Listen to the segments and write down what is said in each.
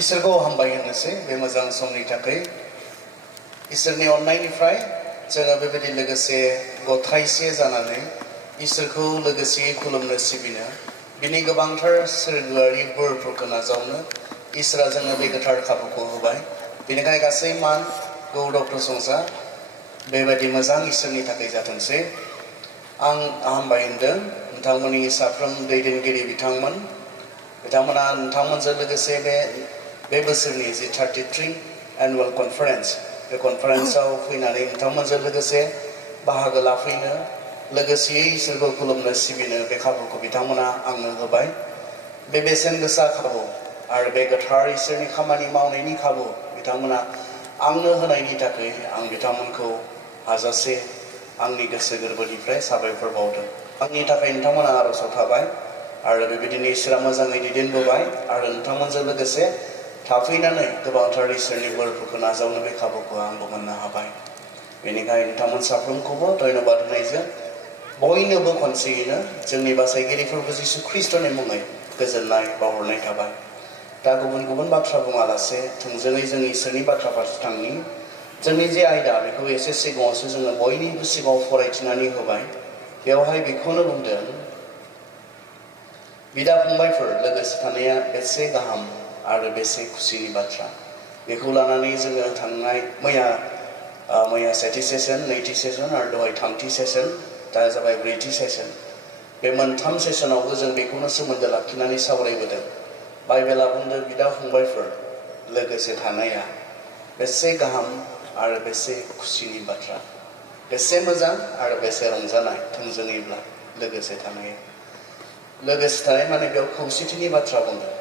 इसोरखौ हामबाय होननोसै बे मोजां समनि थाखाय इसोरनि अननायनिफ्राय जोङो बेबायदि लोगोसे गथायसे जानानै इसोरखौ लोगोसे खुलुमनो सिबिनो बिनि गोबांथार सोरगोआरि बोरफोरखौ नाजावनो इसोरा जोंनो बे गोथार खाबुखौ होबाय। बेनिखायनो गासै मान गौरब प्रशंसा बेबायदि मोजां इसोरनि थाखाय जाथोंसै। आं हामबाय होनदों नोंथांमोननि साफ्रोम दैदेनगिरि बिथांमोना नोंथांमोनजों लोगोसे बे बोसोरनि जि 33 एनुअल कनफारेन्स बे कनफारेन्सआव फैनानै नोंथांमोनजों लोगोसे बाहागो लाफैनो लोगोसेयै इसोरखौ खुलुमनो सिबिनो बे खाबुखौ बिथांमोना आंनो होबाय। बे बेसेन गोसा खाबु आरो बे गोथार इसोरनि खामानि मावनायनि खाबु बिथांमोना आंनो होनायनि थाखाय आं बिथांमोनखौ हाजासे आंनि गोसो गोरबोनिफ्राय साबायखर बावदों। आंनि थाखाय नोंथांमोना आर'जआव थाबाय आरो बेबायदिनो इसोरा मोजाङै दैदेनबोबाय आरो नोंथांमोनजों लोगोसे थाफैनानै गोबांथार इसोरनि बोरफोरखौ नाजावनो बे खाबुखौ आंबो मोननो हाबाय। बेनिखायनो नोंथांमोन साफ्रोमखौबो धन्यबाद होनायजों बयनोबो खनसेयैनो जोंनि बासायगिरिफोरबो जिसु ख्रिस्ट'नि मुङै गोजोननाय बावहरनाय थाबाय। दा गुबुन गुबुन बाथ्रा बुङालासे थोंजोङै जोंनि इसोरनि बाथ्रा फारसे थांनि। जोंनि जे आयदा बेखौ एसे सिगाङावसो जोङो बयनिबो सिगाङाव फरायथिनानै होबाय। बेवहाय बेखौनो बुंदों, बिदा फंबायफोर लोगोसे थानाया बेसे गाहाम आरो बेसे खुसिनि बाथ्रा। बेखौ लानानै जोङो थांनाय मैया सेथि सेसन, नैथि सेसन आरो दहाय थामथि सेसन, दा जाबाय ब्रैथि सेसन। बे मोनथाम सेसनावबो जों बेखौनो सोमोन्दो लाखिनानै सावरायबोदों। बाइबेला बुंदों बिदा फंबायफोर लोगोसे थानाया बेसे गाहाम आरो बेसे खुसिनि बाथ्रा। बेसे मोजां आरो बेसे रंजानाय थोंजोङैब्ला लोगोसे थानाया। लोगोसे थानाय माने बेयाव खौसेथिनि बाथ्रा बुंदों।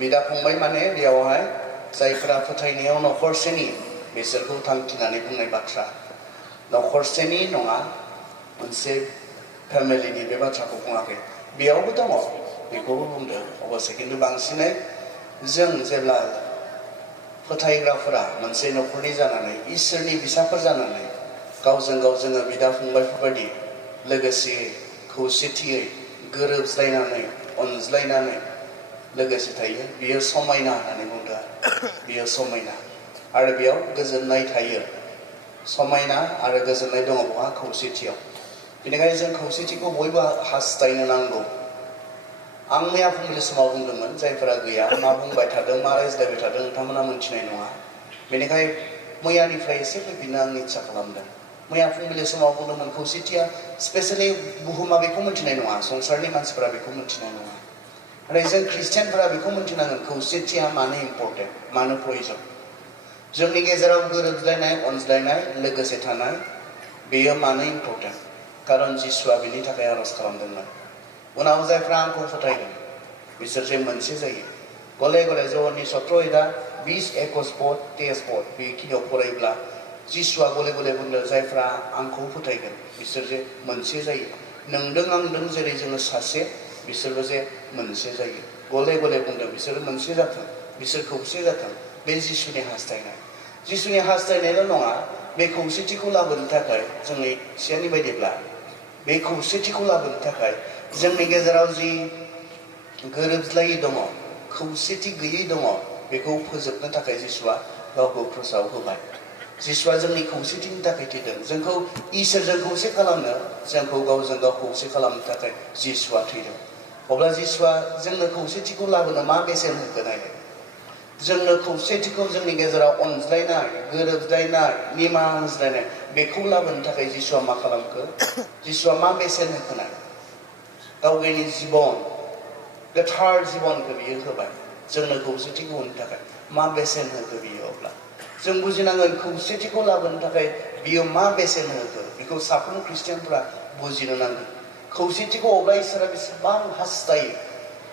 बिदा फंबाय माने बेयावहाय जायफोरा फोथायनायाव न'खरसेनि बिसोरखौ थांखिनानै बुंनाय बाथ्रा। न'खरसेनि नङा, मोनसे फेमिलिनि बे बाथ्राखौ बुङाखै। बेयावबो दङ, बेखौबो बुंदों अबसे, खिन्थु बांसिनै जों जेब्ला फोथायग्राफोरा मोनसे न'खरनि जानानै इसोरनि फिसाफोर जानानै गावजों गाव जोङो बिदा फंबायफोरबायदि लोगोसेयै खौसेथियै गोरोबज्लायनानै अनज्लायनानै लोगोसे थायो, बियो समायना होननानै बुंदों। बियो समायना आरो बेयाव गोजोननाय थायो। समायना आरो गोजोननाय दङ बहा? खौसेथियाव। बेनिखायनो जों खौसेथिखौ बयबो हास्थायनो नांगौ। आं मैया फुंबिलि समाव बुंदोंमोन, जायफोरा गैया मा बुंबाय थादों मा रायज्लायबाय थादों नोंथांमोना मोनथिनाय नङा। बेनिखायनो मैयानिफ्राय एसे फैफिननो आं इच्ছা खालामदों। मैया फुंबिलि समाव बुंदोंमोन खौसेथिया स्पेसियेलि बुहुमा बेखौ मोनथिनाय नङा, संसारनि मानसिफोरा बेखौ मोनथिनाय नङा। नाथाय जों ख्रिस्टियानफोरा बेखौ मोनथिनांगोन खौसेथिया मानो इम्परटेन्ट, मानो प्रयजन। जोंनि गेजेराव गोरोबज्लायनाय अनज्लायनाय लोगोसे थानाय बेयो मानो इम्परटेन्ट? खारन जिसुआ बिनि थाखाय आर'ज खालामदोंमोन। उनाव जायफ्रा आंखौ फोथायगोन बिसोर जे मोनसे जायो। गले गले जहननि 17:20, 21, बेखिनियाव फरायोब्ला जिसुआ गले गले बुंदों जायफ्रा आंखौ फोथायगोन बिसोर जे मोनसे जायो। नोंदों आंदों जेरै जोङो सासे, बिसोरबो जे मोनसे जायो। गले गले बुंदों बिसोरो मोनसे जाथों, बिसोर खौसे जाथों। बे जिसुनि हास्थायनाय। जिसुनि हास्थायनायल' नङा, बे खौसेथिखौ लाबोनो थाखाय जोंनि सिगांनि बायदिब्ला बे खौसेथिखौ लाबोनो थाखाय जोंनि गेजेराव जि गोरोबज्लायै दङ, खौसेथि गैयै दङ, बेखौ फोजोबनो थाखाय जिसुआ गावखौ क्रुसाव होबाय। जिसुआ जोंनि खौसेथिनि थाखाय थैदों। जोंखौ इसोरजों खौसे खालामनो, जोंखौ गावजों गाव खौसे खालामनो थाखाय जिसुआ थैदों। अब्ला जिसुआ जोंनो खौसेथिखौ लाबोनो मा बेसेन होखो नायदों। जोंनो खौसेथिखौ जोंनि गेजेराव अनज्लायनाय, गोरोबज्लायनाय, निमाहा होज्लायनाय बेखौ लाबोनो थाखाय जिसुआ मा खालामखो? जिसुआ मा बेसेन होखोनाय? गाव गावनि जिबन, गोथार जिबनखौ बियो होबाय जोंनो खौसेथिखौ होनो थाखाय। मा बेसेन होखो बियो? अब्ला जों बुजिनांगोन खौसेथिखौ लाबोनो थाखाय बियो मा बेसेन होखो बेखौ साफ्रोम ख्रिस्टियानफोरा बुजिनो नांगोन। खौसेथिखौ अब्ला इसोरा बेसेबां हास्थायो,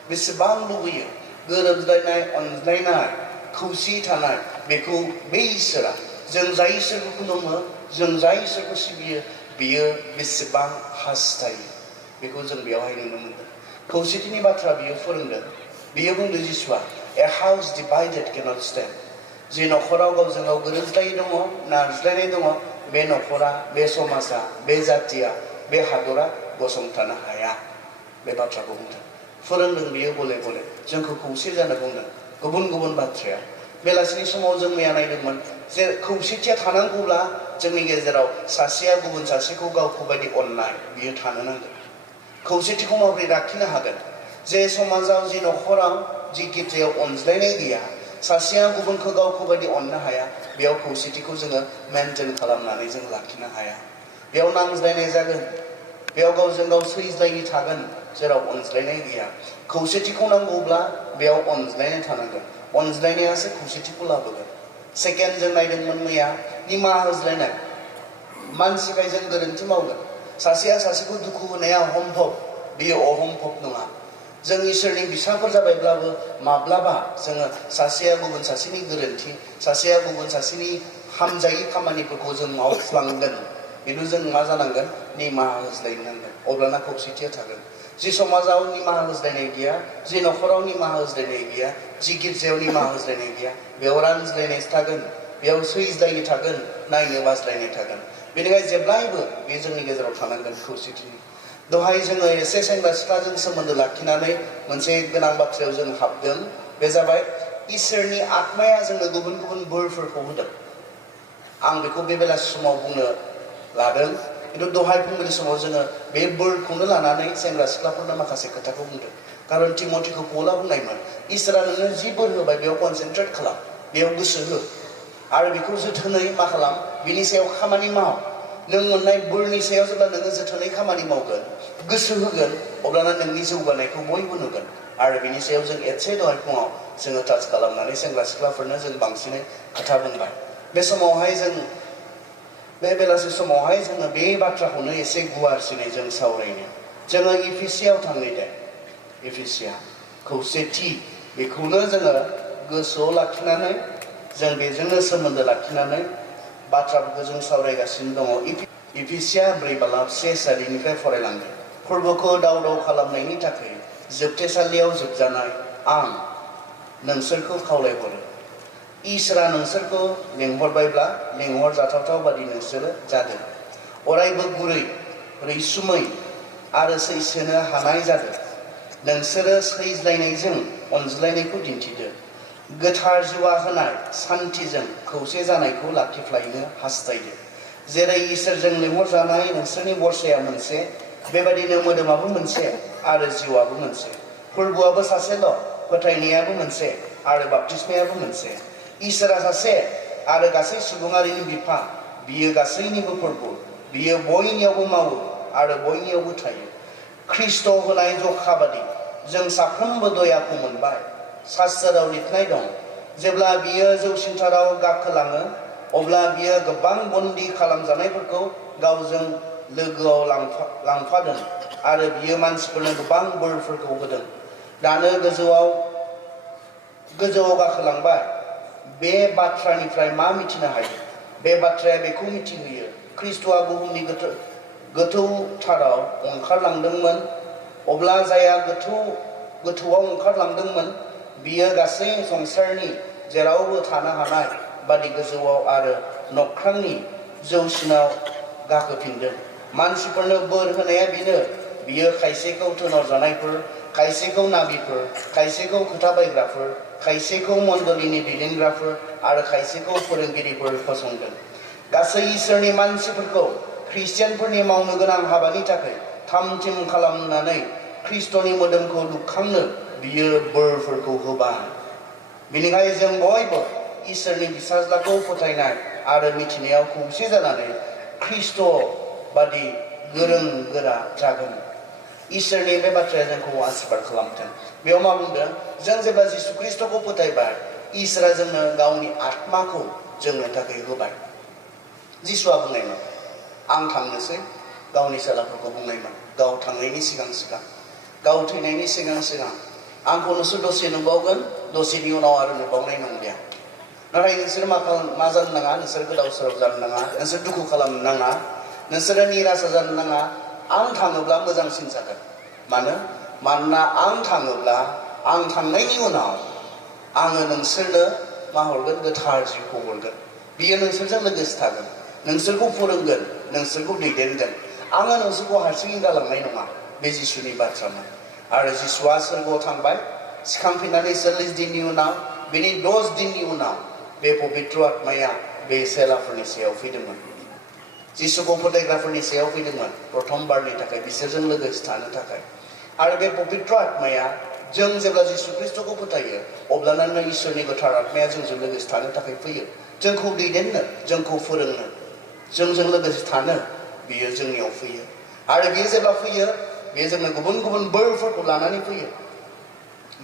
बेसेबां लुबैयो, गोरोबज्लायनाय अनज्लायनाय खौसे थानाय बेखौ बे इसोरा, जों जाय इसोरखौ खुलुमो, जों जाय इसोरखौ सिबियो, बियो बेसेबां हास्थायो बेखौ जों बेयावहाय नुनो मोनदों। खौसेथिनि बाथ्रा बियो फोरोंदों। बियो बुंदों जिसुआ, ए हाउस डिभाइडेड केनट स्टेन्ड। जे न'खराव गावजों गाव गोरोबज्लायनाय दङ, नारज्लायनाय दङ, बे न'खरा, बे समाजा, बे जातिया, बे हादरा गसंथानो हाया। बे बाथ्राखौ बुंदों, फोरोंदों बियो गले गले। जोंखौ खौसे जानो बुंदों। गुबुन गुबुन बाथ्राया बेलासिनि समाव जों मैया नायदोंमोन जे खौसेथिया थानांगौब्ला जोंनि गेजेराव सासेया गुबुन सासेखौ गावखौ बायदि अननाय बियो थानो नांगोन खौसेथिखौ माबोरै लाखिनो हागोन जे समाजाव जे नखराव जि गिर्जायाव अनज्लायनाय गैया सासेया गुबुनखौ गावखौ बायदि अननो हाया बेयाव खौसेथिखौ जोङो मेनटेन खालामनानै जों लाखिनो हाया बेयाव नांज्लायनाय जागोन बेयाव गावजों गाव सैज्लायि थागोन जेराव अनज्लायनाय गैया खौसेथिखौ नांगौब्ला बेयाव अनज्लायनाय थानांगोन अनज्लायनायासो खौसेथिखौ लाबोगोन सेकेन्ड जों नायदोंमोन मैया निमाहा होज्लायनाय मानसिखाय जों गोरोन्थि मावगोन सासेया सासेखौ दुखु होनाया हम्भब बेयो अहम्भब नङा जों इसोरनि बिसाफोर जाबायब्लाबो माब्लाबा जोङो सासेया गुबुन सासेनि गोरोन्थि सासेया गुबुन सासेनि हामजायै खामानिफोरखौ जों मावफ्लांगोन खिन्थु जों मा जानांगोन निमाहा होज्लायनांगोन अब्लाना खौसेथिया थागोन जि समाजाव निमाहा होज्लायनाय गैया जि नखराव निमाहा होज्लायनाय गैया जि गिर्जायाव निमाहा होज्लायनाय गैया बेयाव रानज्लायनाय थागोन बेयाव सैज्लायनाय थागोन नायनो बाज्लायनाय थागोन बेनिखायनो जेब्लायबो बे जोंनि गेजेराव थानांगोन खौसेथिनि दहाय जोङो एसे सेंग्रा सिख्लाजों सोमोन्दो लाखिनानै मोनसे गोनां बाथ्रायाव जों हाबदों बे जाबाय इसोरनि आत्माया जोंनो गुबुन गुबुन बोरफोरखौ होदों आं बेखौ बे बेलासि समाव बुंनो लादों खिन्थु दहाय फुंबिलि समाव जोङो बे बोरखौनो लानानै सेंग्रा सिख्लाफोरनो माखासे खोथाखौ बुंदों खारन तिमथिखौ पौला बुंनायमोन इसोरा नोंनो जि बोर होबाय बेयाव कनसेन्ट्रेट खालाम बेयाव गोसो हो आरो बेखौ जोथोनै मा खालाम बिनि सायाव खामानि माव नों मोननाय बोरनि सायाव जेब्ला नोङो जोथोनै खामानि मावगोन गोसो होगोन अब्लाना नोंनि जौगानायखौ बयबो नुगोन आरो बिनि सायाव जों एसे दहाय फुङाव जोङो टाच खालामनानै सेंग्रा सिख्लाफोरनो जों बांसिनै खोथा बुंबाय बे समावहाय जों बे बेलासि समावहाय जोङो बे बाथ्राखौनो एसे गुवारसिनै जों सावरायनो जोङो इफिसियाव थांनि दे इफिसिया खौसेथि बेखौनो जोङो गोसोआव लाखिनानै जों बेजोंनो सोमोन्दो लाखिनानै बाथ्राफोरखौ जों सावरायगासिनो दङ इफिसिया 4:1-4 फरायलांदों फोरबोखौ दाव दाव खालामनायनि थाखाय जोबथेसालियाव जोबजानाय आं नोंसोरखौ खावलायहरो इसोरा नोंसोरखौ लेंहरबायब्ला लेंहरजाथावथाव बादि नोंसोरो जादों अरायबो गुरै रैसुमै आरो सैसोनो हानाय जादों नोंसोरो सैज्लायनायजों अनज्लायनायखौ दिन्थिदो गोथार जिउआ होनाय सान्थिजों खौसे जानायखौ लाखिफ्लायनो हास्थायदो जेरै इसोरजों लेंहरजानाय नोंसोरनि बरसाया मोनसे बेबायदिनो मोदोमाबो मोनसे आरो जिउआबो मोनसे फोरबोआबो सासेल' फोथायनायाबो मोनसे आरो बाप्तिस्मायाबो मोनसे इसोरा सासे आरो गासै सुबुङारिनि बिफा बियो गासैनिबो फोरबो बियो बयनियावबो मावो आरो बयनियावबो थायो ख्रिस्ट' होनाय जखा बादि जों साफ्रोमबो दयाखौ मोनबाय शास्त्रआव लिरनाय दं जेब्ला बियो जौसिनथाराव गाखोलाङो अब्ला बियो गोबां बन्दी खालामजानायफोरखौ गावजों लोगोआव लांफादों आरो बियो मानसिफोरनो गोबां बोरफोरखौ होदों दानो गोजौआव गाखोलांबाय बे बाथ्रानिफ्राय मा मिथिनो हायो बे बाथ्राया बेखौ मिथिहोयो ख्रिस्ट'आ बुहुमनि गोथौथाराव ओंखारलांदोंमोन अब्ला जाया गोथौआव ओंखारलांदोंमोन बियो गासै संसारनि जेरावबो थानो हानाय बादि गोजौआव आरो नख्रांनि जौसिनाव गाखोफिनदों मानसिफोरनो बोर होनाया बेनो बियो खायसेखौ थोनहरजानायफोर खायसेखौ नाबिफोर खायसेखौ खोथा बायग्राफोर खायसेखौ मण्डलीनि दैदेनग्राफोर आरो खायसेखौ फोरोंगिरिफोर फसंदों गासै इसोरनि मानसिफोरखौ ख्रिस्टियानफोरनि मावनो गोनां हाबानि थाखाय थामथिम खालामनानै ख्रिस्ट'नि मोदोमखौ लुखांनो बियो बोरफोरखौ होबाय बेनिखायनो जों बयबो इसोरनि बिसाज्लाखौ फोथायनाय आरो मिथिनायाव खौसे जानानै ख्रिस्ट' बादि गोरों गोरा जागोन इसोरनि बे बाथ्राया जोंखौ आशीर्बाद खालामथों बेयाव मा बुंदों जों जेब्ला जिसु ख्रिस्ट'खौ फोथायबाय इसोरा जोंनो गावनि आत्माखौ जोंनो थाखाय होबाय जिसुआ बुंनायमोन आं थांनोसै गावनि फिसालाफोरखौ बुंनायमोन गाव थांनायनि सिगां सिगां गाव थैनायनि सिगां सिगां आंखौ नोंसोर दसे नुबावगोन दसेनि उनाव आरो नुबावनाय नंलिया नाथाय नोंसोर मा जानो नाङा नोंसोर गोदाव सोराव जानो नाङा नोंसोर दुखु खालामनो नाङा नोंसोरो निराशा जानो नाङा आं थाङोब्ला मोजांसिन जागोन मानोना आं थाङोब्ला आं थांनायनि उनाव आङो नोंसोरनो मा हरगोन गोथार जिउखौ हरगोन बियो नोंसोरजों लोगोसे थागोन नोंसोरखौ फोरोंगोन नोंसोरखौ दैदेनगोन आङो नोंसोरखौ हारसिङै गालांनाय नङा बे जिसुनि बाथ्रामोन आरो जिसुआ सोरगोआव थांबाय सिखांफिननानै 40 दिननि उनाव बिनि 10 दिननि उनाव बे पबित्र आत्माया बे सेलाफोरनि सायाव फैदोंमोन जिसुखौ फोथायग्राफोरनि सायाव फैदोंमोन प्रथम बारनि थाखाय बिसोरजों लोगोसे थानो थाखाय आरो बे पबित्र आत्माया जों जेब्ला जिसु ख्रिस्टखौ फोथायो अब्लानो इसोरनि गोथार आत्माया जोंजों लोगोसे थानो थाखाय फैयो जोंखौ दैदेननो जोंखौ फोरोंनो जोंजों लोगोसे थानो बियो जोंनियाव फैयो आरो बियो जेब्ला फैयो बियो जोंनो गुबुन गुबुन बोरफोरखौ लानानै फैयो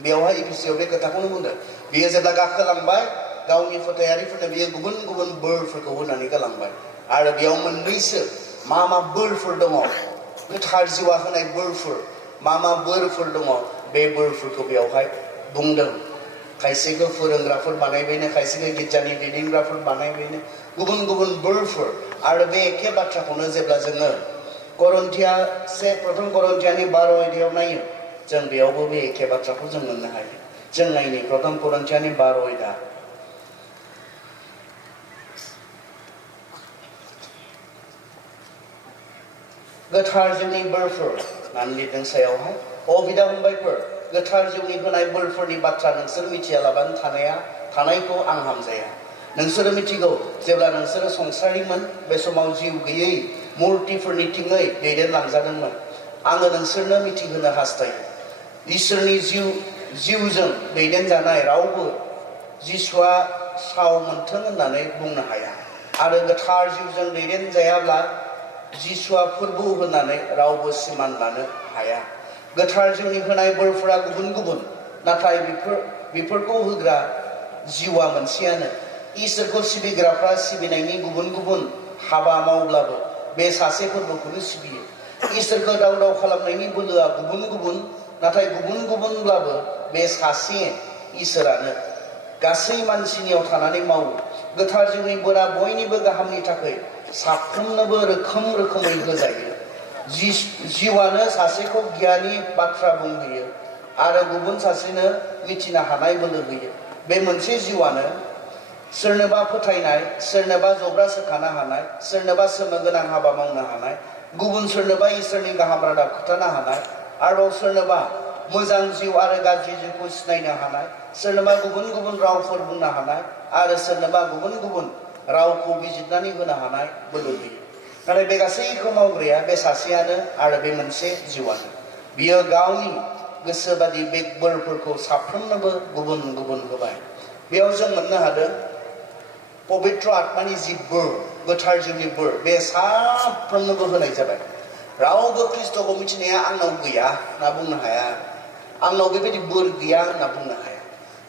बेवहाय एफिसियाव बे खोथाखौनो बुंदों बियो जेब्ला गाखोलांबाय गावनि फोथायारिफोरनो बियो गुबुन गुबुन बोरफोरखौ होनानै गालांबाय आरो बेयाव मोननैसो मा बोरफोर दङ गोथार जिउआ होनाय बोरफोर मा बोरफोर दङ बे बोरफोरखौ बेवहाय बुंदों खायसेखौ फोरोंग्राफोर बानायबायनो खायसेखौ गिर्जानि दैदेनग्राफोर बानायबायनो गुबुन गुबुन बोरफोर आरो बे एखे बाथ्राखौनो जेब्ला जोङो प्रथम करन्थियानि 12 अध्यायाव नायो जों बेयावबो बे एखे बाथ्राखौ जों मोननो हायो जों नायनि प्रथम करन्थियानि 12 अध्याय गोथार जिउनि बोरफोर होननानै लिरदों सायावहाय बिदा फंबायफोर गोथार जिउनि होनाय बोरफोरनि बाथ्रा नोंसोर मिथियालाबानो थानायखौ आं हामजाया नोंसोरो मिथिगौ जेब्ला नोंसोरो संसारिमोन बे समाव जिउ गैयै मुर्तिफोरनि थिङै दैदेनलांजादोंमोन आङो नोंसोरनो मिथिहोनो हास्थायो इसोरनि जिउजों दैदेनजानाय रावबो जिसुआ साव मोनथों होननानै बुंनो हाया आरो गोथार जिउजों दैदेनजायाब्ला जिसुआ फोरबो होननानै रावबो सिमान लानो हाया गोथार जिउनि होनाय बोरफोरा गुबुन गुबुन नाथाय बेफोरखौ होग्रा जिउआ मोनसेयानो इसोरखौ सिबिग्राफ्रा सिबिनायनि गुबुन गुबुन हाबा मावब्लाबो बे सासे फोरबोखौनो सिबियो इसोरखौ दाव दाव खालामनायनि बोलोआ गुबुन गुबुन नाथाय गुबुन गुबुनब्लाबो बे सासे इसोरानो गासै मानसिनियाव थानानै मावो गोथार जिउनि बोरा बयनिबो गाहामनि थाखाय साफ्रोमनोबो रोखोम रोखोमै होजायो जिउआनो सासेखौ गियाननि बाथ्रा बुंहोयो आरो गुबुन सासेनो मिथिनो हानाय बोलो होयो बे मोनसे जिउआनो सोरनोबा फोथायनाय सोरनोबा जब्रा सोखानो हानाय सोरनोबा सोमो गोनां हाबा मावनो हानाय गुबुन सोरनोबा इसोरनि गाहाम रादाब खोन्थानो हानाय आरोबाव सोरनोबा मोजां जिउ आरो गाज्रि जिउखौ सिनायनो हानाय सोरनोबा गुबुन गुबुन रावफोर बुंनो हानाय आरो सोरनोबा गुबुन गुबुन रावखौ बिजिरनानै होनो हानाय बोलो होयो नाथाय बे गासैखौ मावग्राया बे सासेयानो आरो बे मोनसे जिउआनो बियो गावनि गोसो बादि बे बोरफोरखौ साफ्रोमनोबो गुबुन गुबुन होबाय बेयाव जों मोननो हादों पबित्र आत्मानि जि बोर गोथार जिउनि बोर बे साफ्रोमनोबो होनाय जाबाय रावबो ख्रिस्टखौ मिथिनाया आंनाव गैया होनना बुंनो हाया आंनाव बेबायदि बोर गैया होनना बुंनो हाया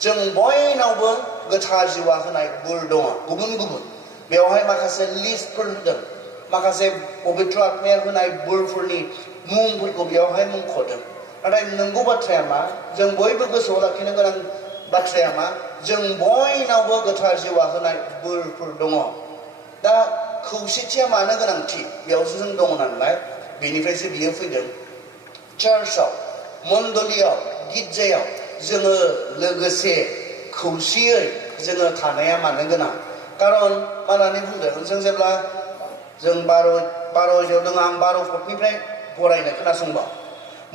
जों बयनावबो गोथार जिउआ होनाय बोर दङ गुबुन गुबुन बेवहाय माखासे लिस्टफोर होदों माखासे पबित्र आत्माया होनाय बोरफोरनि मुंफोरखौ बेवहाय मुंख'दों नाथाय नंगौ बाथ्राया मा जों बयबो गोसोआव लाखिनो गोनां बाथ्राया मा जों बयनावबो गोथार जिउआ होनाय बोरफोर दङ दा खौसेथिया मानो गोनांथि बेयावसो जों दङ नालाय बेनिफ्रायसो बियो फैदों चार्चआव मण्डलियाव गिर्जायाव जोङो लोगोसे खौसेयै जोङो थानाया मानो गोनां खारन मा होननानै बुंदों जों जेब्ला जों 12 दङ आं 12 फुटनिफ्राय फरायनो खोनासंबा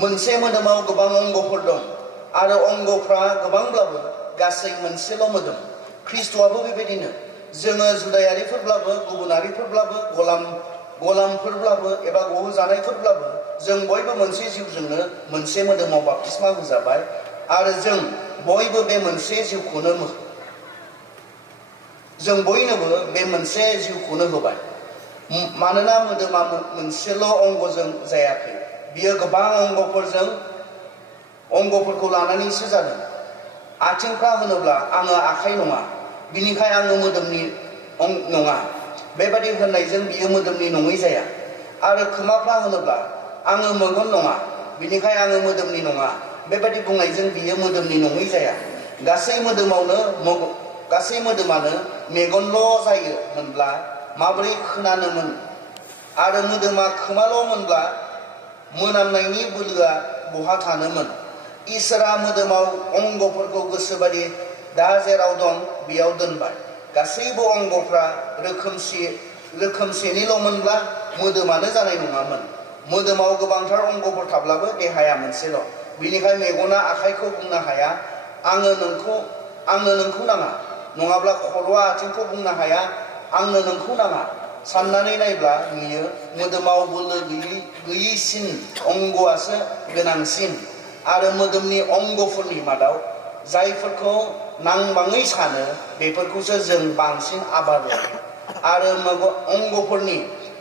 मोनसे मोदोमाव गोबां अंगफोर दं आरो अंगफ्रा गोबांब्लाबो गासै मोनसेल' मोदोम ख्रिस्ट'आबो बेबायदिनो जोङो जुदायारिफोरब्लाबो गुबुनारिफोरब्लाबो गलामफोरब्लाबो एबा गहोजानायफोरब्लाबो जों बयबो मोनसे जिउजोंनो मोनसे मोदोमाव बाप्तिस्मा होजाबाय आरो जों बयबो बे मोनसे जिउखौनो जों बयनोबो बे मोनसे जिउखौनो होबाय मानोना मोदोमा मोनसेल' अंगजों जायाखै बियो गोबां अंगफोरखौ लानानैसो जादों आथिंफ्रा होनोब्ला आङो आखाइ नङा बिनिखाय आङो मोदोमनि नङा बेबादि होननायजों बियो मोदोमनि नङै जाया आरो खोमाफ्रा होनोब्ला आङो मेगन नङा बिनिखाय आङो मोदोमनि नङा बेबादि बुंनायजों बियो मोदोमनि नङै जाया गासै मोदोमानो मेगनल' जायो मोनब्ला माबोरै खोनानोमोन आरो मोदोमा खोमाल' मोनब्ला मोनामनायनि बोलोआ बहा थानोमोन इसोरा मोदोमाव अंगफोरखौ गोसोबादि दा जेराव दं बेयाव दोनबाय गासैबो अंगफ्रा रोखोमसेनिल' मोनब्ला मोदोमानो जानाय नङामोन मोदोमाव गोबांथार अंगफोर थाब्लाबो देहाया मोनसेल' बिनिखाय मेगना आखाइखौ बुंनो हाया आंनो नोंखौ नाङा नङाब्ला खर'आ आथिंखौ बुंनो हाया आंनो नोंखौ नाङा साननानै नायब्ला नुयो मोदोमाव बोलो गैयैसिन अंगआसो गोनांसिन आरो मोदोमनि अंगफोरनि मादाव जायफोरखौ नांबाङै सानो बेफोरखौसो जों बांसिन आबाद लायो आरो अंगफोरनि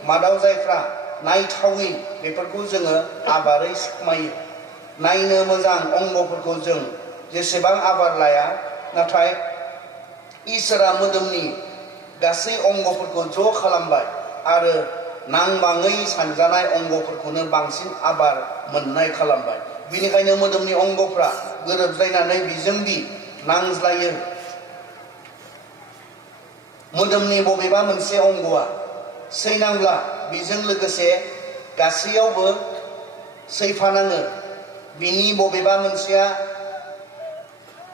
मादाव जायफ्रा नायथावै बेफोरखौ जोङो आबारै सिखमायो नायनो मोजां अंगफोरखौ जों जेसेबां आबाद लाया नाथाय इसोरा मोदोमनि गासै अंगफोरखौ ज' खालामबाय आरो नांबाङै सानजानाय अंगफोरखौनो बांसिन आबाद मोननाय खालामबाय बिनिखायनो मोदोमनि अंगफ्रा गोरोबलायनानै बिजों बि नांज्लायो मोदोमनि बबेबा मोनसे अंगआ सैनांब्ला बेजों लोगोसे गासैयावबो सैफानाङो बिनि बबेबा मोनसेया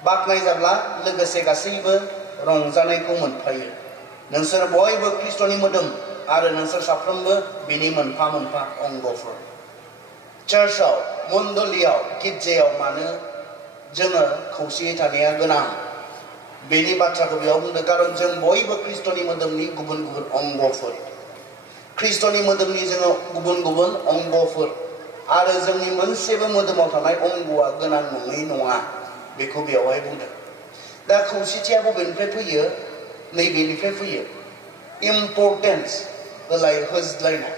बाखनायजाब्ला लोगोसे गासैबो रंजानायखौ मोनफायो नोंसोर बयबो ख्रिस्ट'नि मोदोम आरो नोंसोर साफ्रोमबो बिनि मोनफा मोनफा अंगफोर चार्चआव मण्डलीयाव गिर्जायाव मानो जोङो खौसेयै थानाया गोनां बेनि बाथ्राखौ बेयाव बुंदों कारन जों बयबो ख्रिस्ट'नि मोदोमनि गुबुन गुबुन अंगफोर ख्रिस्ट'नि मोदोमनि जोङो गुबुन गुबुन अंगफोर आरो जोंनि मोनसेबो मोदोमाव थानाय अंगआ गोनां नङै नङा बेखौ बेयावहाय बुंदों दा खौसेथिया बबेनिफ्राय फैयो नैबेनिफ्राय फैयो इम्परटेन्स होज्लायनाय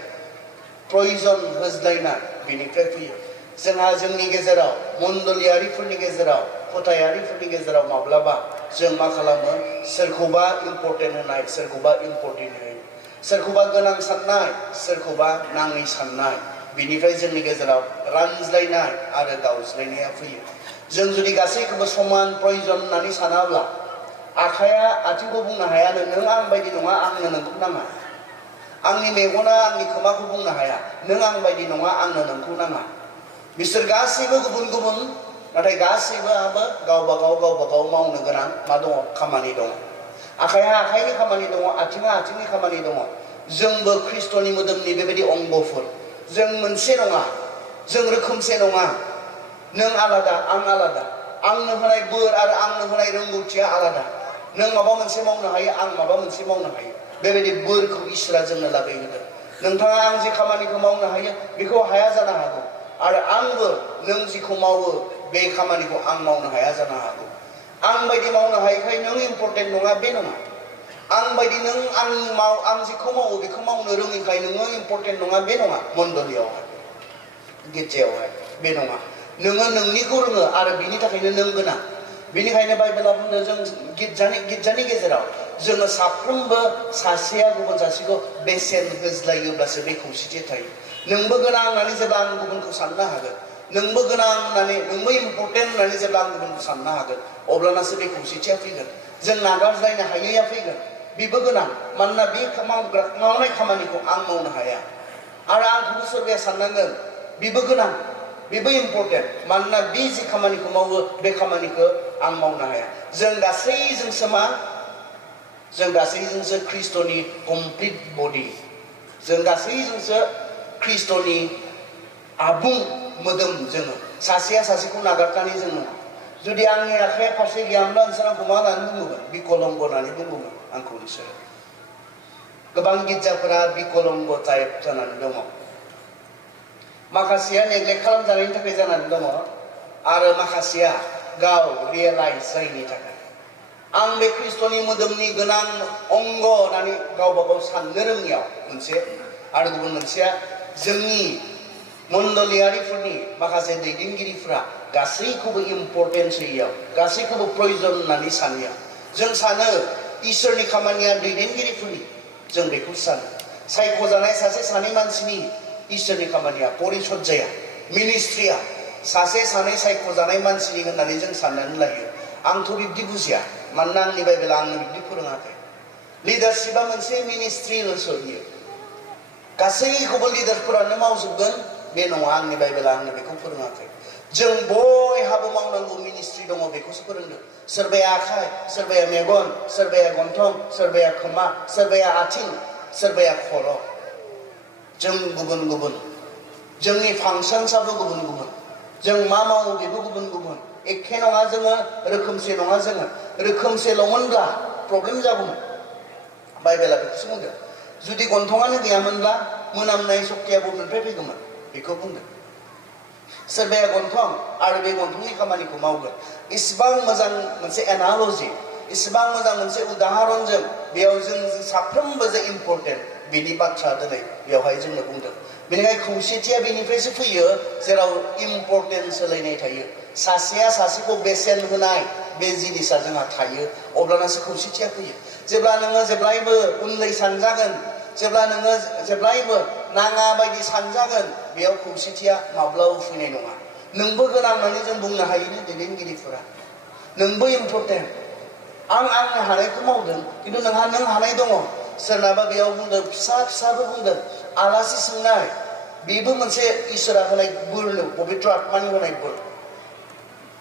प्रयजन होज्लायनाय बेनिफ्राय फैयो जोंहा जोंनि गेजेराव मण्डलियारिफोरनि गेजेराव फोथायारिफोरनि गेजेराव माब्लाबा जों मा खालामो सोरखौबा इम्परटेन्ट होनाय सोरखौबा इम्परटेन्ट होयो सोरखौबा गोनां साननाय सोरखौबा नाङै साननाय बिनिफ्राय जोंनि गेजेराव रानज्लायनाय आरो गावज्लायनाया फैयो जों जुदि गासैखौबो समान प्रयजन होननानै सानाब्ला आखाइया आथिंखौ बुंनो हाया नों आं बायदि नङा आंनो नोंखौ नाङा आंनि मेगना आंनि खोमाखौ बुंनो हाया नों आं बायदि नङा आंनो नोंखौ नाङा बिसोर गासैबो गुबुन गुबुन नाथाय गासैबोआबो गावबा गाव मावनो गोनां मा दङ खामानि दङ आखाइया आखाइनि खामानि दङ आथिङा आथिंनि खामानि दङ जोंबो ख्रिस्ट'नि मोदोमनि बेबायदि अंगफोर जों मोनसे नङा जों रोखोमसे नङा नों आलादा आं आलादा आंनो होनाय बोर आरो आंनो होनाय रोंगौथिया आलादा नों माबा मोनसे मावनो हायो आं माबा मोनसे मावनो हायो बेबायदि बोरखौ इसोरा जोंनो लागै होदों नोंथाङा आं जे खामानिखौ मावनो हायो बेखौ हाया जानो हागौ आरो आंबो नों जिखौ मावो बे खामानिखौ आं मावनो हाया जानो हागौ आं बायदि मावनो हायैखाय नों इम्परटेन्ट नङा बे नङा आं बायदि नों आं जिखौ मावो बेखौ मावनो रोङैखाय नोङो इम्परटेन्ट नङा बे नङा मण्डलीयावहाय गिर्जायावहाय बे नङा नोङो नोंनिखौ रोङो आरो बिनि थाखायनो नों गोनां बेनिखायनो बाइबेला बुंदों जों गिर्जानि गेजेराव जोङो साफ्रोमबो सासेया गुबुन सासेखौ बेसेन होज्लायोब्लासो बे खौसेथिया थायो नोंबो गोनां होननानै जेब्ला आं गुबुनखौ साननो हागोन नोंबो गोनां होननानै नोंबो इम्परटेन्ट होननानै जेब्ला आं गुबुनखौ साननो हागोन अब्लानासो बे खौसेथिया फैगोन जों नागारज्लायनो हायैया फैगोन बेबो गोनां मानोना बे मावनाय खामानिखौ आं मावनो हाया आरो आंखौबो सोरबाया साननांगोन बेबो गोनां बेबो इम्परटेन्ट मानोना बे जि खामानिखौ मावो बे खामानिखौ आं मावनो हाया जों गासैजोंसो ख्रिस्ट'नि कमप्लिट बडि जों गासैजोंसो ख्रिस्ट'नि आबुं मोदोम जोङो सासेया सासेखौ नागारनानै जों नङा जुदि आंनि आखाइया फारसे गैयामोनब्ला नोंसोर आंखौ मा होननानै बुङोमोन बिकलंग होननानै बुङोमोन आंखौ नोंसोर गोबां गिर्जाफोरा बिकलंग टाइप जानानै दङ माखासेया नेग्लेक्ट खालामजानायनि थाखाय जानानै दङ आरो माखासेया गाव रियेलाइज जायैनि थाखाय आं बे ख्रिस्ट'नि मोदोमनि गोनां अंग होननानै गावबा गाव साननो रोङियाव मोनसे आरो गुबुन मोनसेया जोंनि मण्डलियारिफोरनि माखासे दैदेनगिरिफ्रा गासैखौबो इम्परटेन्स होयियाव गासैखौबो प्रयजन होननानै सानैयाव जों सानो इसोरनि खामानिया दैदेनगिरिफोरनि जों बेखौ सानो सायख'जानाय सासे सानै मानसिनि इसोरनि खामानिया परिसज्जाया मिनिस्ट्रिया सासे सानै सायख'जानाय मानसिनि होननानै जों साननानै लायो आंथ' बिब्दि बुजिया मानोना आंनि बाइबेला आंनो बिब्दि फोरोङाखै लिडारशिपआ मोनसे मिनिस्ट्रिल'सो बियो गासैखौबो लिडारफोरानो मावजोबगोन बे नङा आंनि बाइबेला आंनो बेखौ फोरोङाखै जों बयहाबो मावनांगौ मिनिस्ट्रि दङ बेखौसो फोरोंदों सोरबाया आखाइ सोरबाया मेगन सोरबाया गन्थं सोरबाया खोमा सोरबाया आथिं सोरबाया खर' जों गुबुन गुबुन जोंनि फांसन्सआबो गुबुन गुबुन जों मा मावो बेबो गुबुन गुबुन एखे नङा जोङो रोखोमसे नङा जोङो रोखोमसेल'मोनब्ला प्रब्लेम जागौमोन बाइबेला बेखौसो बुंदों जुदि गन्थङानो गैयामोनब्ला मोनामनाय सक्तिया बबेनिफ्राय फैगौमोन बेखौ बुंदों सोरबाया गन्थं आरो बे गन्थंनि खामानिखौ मावगोन इसिबां मोजां मोनसे एनाल'जि इसिबां मोजां मोनसे उदाहरनजों बेयाव जों साफ्रोमबो जे इम्परटेन्ट बेनि बाथ्रा दिनै बेवहाय जोंनो बुंदों बेनिखायनो खौसेथिया बेनिफ्रायसो फैयो जेराव इम्परटेन्ट सोलायनाय थायो सासेया सासेखौ बेसेन होनाय बे जिनिसा जोंहा थायो अब्लानासो खौसेथिया फैयो जेब्ला नोङो जेब्लायबो उन्दै सानजागोन जेब्ला नोङो जेब्लायबो नाङा बायदि सानजागोन बेयाव खौसेथिया माब्लाबो फैनाय नङा नोंबो गोनां होननानै जों बुंनो हायोनो दैदेनगिरिफोरा नोंबो इम्परटेन्ट आंनि हानायखौ मावदों खिन्थु नोंहा नों हानाय दङ सोरनाबा बेयाव बुंदों फिसा फिसाबो बुंदों आलासि सोंनाय बेबो मोनसे इसोरा होनाय बोरनो पबित्र आत्मानि होनाय बोर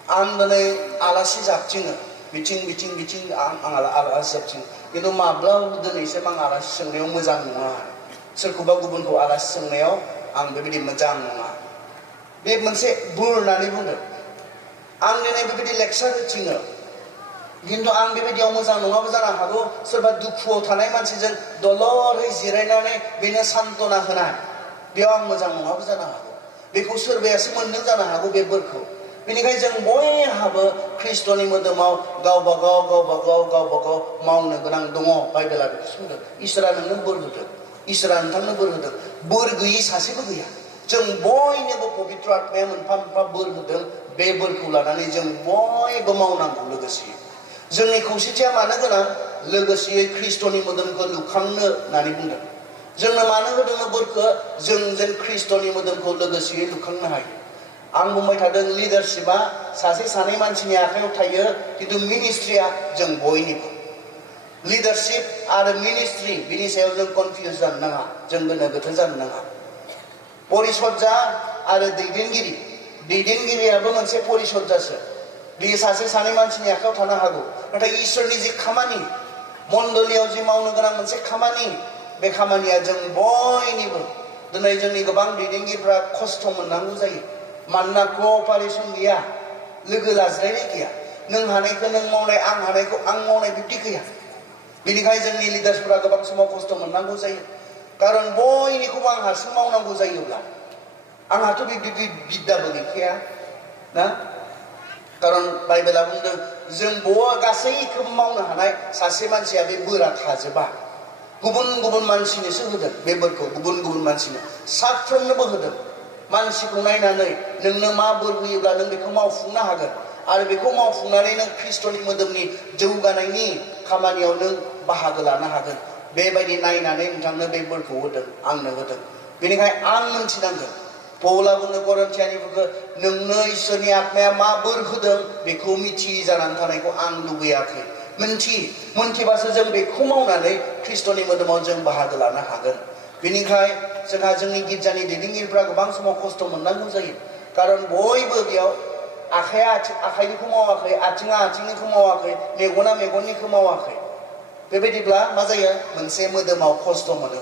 आं दिनै आलासि जाबथिङो बिथिं आं आलासि जाबथिङो खिन्थु माब्लाबा दिनैसिम आं आलासि सोंनायाव मोजां नङा सोरखौबा गुबुनखौ आलासि सोंनायाव आं बेबायदि मोजां नङा बे मोनसे बोर होननानै बुंदों आं दिनै बेबायदि लेक्सार होथिङो खिन्थु आं बेबायदियाव मोजां नङाबो जानो हागौ सोरबा दुखुआव थानाय मानसिजों दलरै जिरायनानै बेनो सान्त्वना होनाय बेयाव आं मोजां नङाबो जानो हागौ बेखौ सोरबायासो मोनदों जानो हागौ बे बोरखौ बेनिखायनो जों बयहाबो ख्रिस्ट'नि मोदोमाव गावबा गाव मावनो गोनां दङ बाइबेला बेखौ बुंदों इसोरा नोंनो बोर होदों इसोरा नोंथांनो बोर होदों बोर गैयि सासेबो गैया जों बयनोबो पबित्र आत्माया मोनफा मोनफा बोर होदों बे बोरखौ लानानै जों बयबो मावनांगौ लोगोसे जोंनि खौसेथिया मानो गोनां लोगोसेयै ख्रिस्ट'नि मोदोमखौ लुखांनो होननानै बुंदों जोंनो मानो होदों बोरखौ जों जेन ख्रिस्ट'नि मोदोमखौ लोगोसेयै लुखांनो हायो आं बुंबाय थादों लिडारशिपआ सासे सानै मानसिनि आखायाव थायो खिन्थु मिनिस्ट्रिया जों बयनिबो लिडारशिप आरो मिनिस्ट्रि बिनि सायाव जों कनफिउज जानो नाङा जों गोनो गोथो जानो नाङा परिसदजा आरो दैदेनगिरियाबो मोनसे परिसदजासो बेयो सासे सानै मानसिनि आखायाव थानो हागौ नाथाय इसोरनि जि खामानि मण्डलियाव जि मावनो गोनां मोनसे खामानि बे खामानिया जों बयनिबो दिनै जोंनि गोबां दैदेनगिरिफ्रा खस्थ' मोननांगौ जायो मानोना क'अपारेसन गैया लोगो लाज्लायनाय गैया नों हानायखौ नों मावनाय आं हानायखौ आं मावनाय बिब्दि गैया बेनिखायनो जोंनि लिडार्सफोरा गोबां समाव खस्थ' मोननांगौ जायो खारन बयनिखौबो आं हारसिं मावनांगौ जायोब्ला आंहाथ' बिब्दि बिद्दाबो गैखाया ना खारन बाइबेला बुंदों जों गासैखौबो मावनो हानाय सासे मानसिया बे बोरा थाजोबा गुबुन मानसिनोसो होदों बे बोरखौ गुबुन मानसिनो साफ्रोमनोबो होदों मानसिखौ नायनानै नोंनो मा बोर होयोब्ला नों बेखौ मावफुंनो हागोन आरो बेखौ मावफुंनानै नों ख्रिस्ट'नि मोदोमनि जौगानायनि खामानियाव नों बाहागो लानो हागोन बेबायदि नायनानै नोंथांनो बे बोरखौ होदों आंनो होदों बेनिखायनो आं मोनथिनांगोन पौला बुंनो करिन्थियानिफोरखौ नोंनो इसोरनि आत्माया मा बोर होदों बेखौ मिथियै जानानै थानायखौ आं लुबैयाखै मोनथिबासो जों बेखौ मावनानै ख्रिस्ट'नि मोदोमाव जों बाहागो लानो हागोन बेनिखाय जोंहा जोंनि गिर्जानि दैदेनगिरिफ्रा गोबां समाव खस्थ' मोननांगौ जायो खारन बयबो बेयाव आखाइया आखाइनिखौ मावाखै आथिङा आथिंनिखौ मावाखै मेगना मेगननिखौ मावाखै बेबायदिब्ला मा जायो मोनसे मोदोमाव खस्थ' मोनो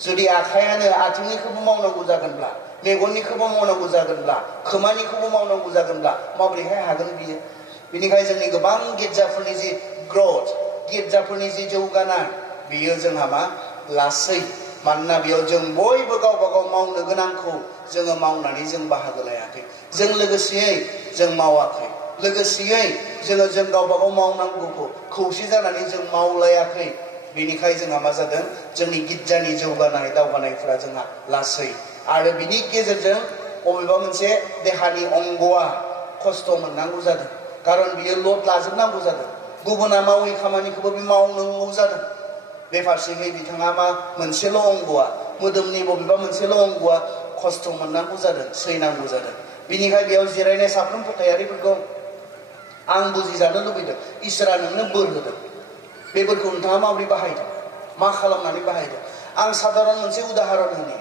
जुदि आखाइयानो आथिंनिखौबो मावनांगौ जागोनब्ला मेगननिखौबो मावनांगौ जागोनब्ला खोमानिखौबो मावनांगौ जागोनब्ला माबोरैहाय हागोन बियो बेनिखायनो जोंनि गोबां गिर्जाफोरनि जि ग्रथ गिर्जाफोरनि जि जौगानाय बियो जोंहा मा लासै मानोना बेयाव जों बयबो गावबा गाव मावनो गोनांखौ जोङो मावनानै जों बाहागो लायाखै जों लोगोसेयै जों मावाखै लोगोसेयै जों गावबा गाव मावनांगौखौ खौसे जानानै जों मावलायाखै बेनिखायनो जोंहा मा जादों जोंनि गिर्जानि जौगानाय दावगानायफोरा जोंहा लासै आरो बिनि गेजेरजों बबेबा मोनसे देहानि अंगआ खस्थ' मोननांगौ जादों खारन बियो लड लाजोबनांगौ जादों गुबुना मावै खामानिखौबो बे मावनांगौ जादों बे फारसेहै बिथाङा मा मोनसेल' अंगआ मोदोमनि बबेबा मोनसेल' अंगआ खस्थ' मोननांगौ जादों सैनांगौ जादों बिनिखाय बेयाव जिरायनाय साफ्रोम फोथायारिफोरखौ आं बुजिजानो लुबैदों इसोरा नोंनो बोर होदों बे बोरखौ नोंथाङा माबोरै बाहायदों मा खालामनानै बाहायदों आं साधारन मोनसे उदाहरन होनि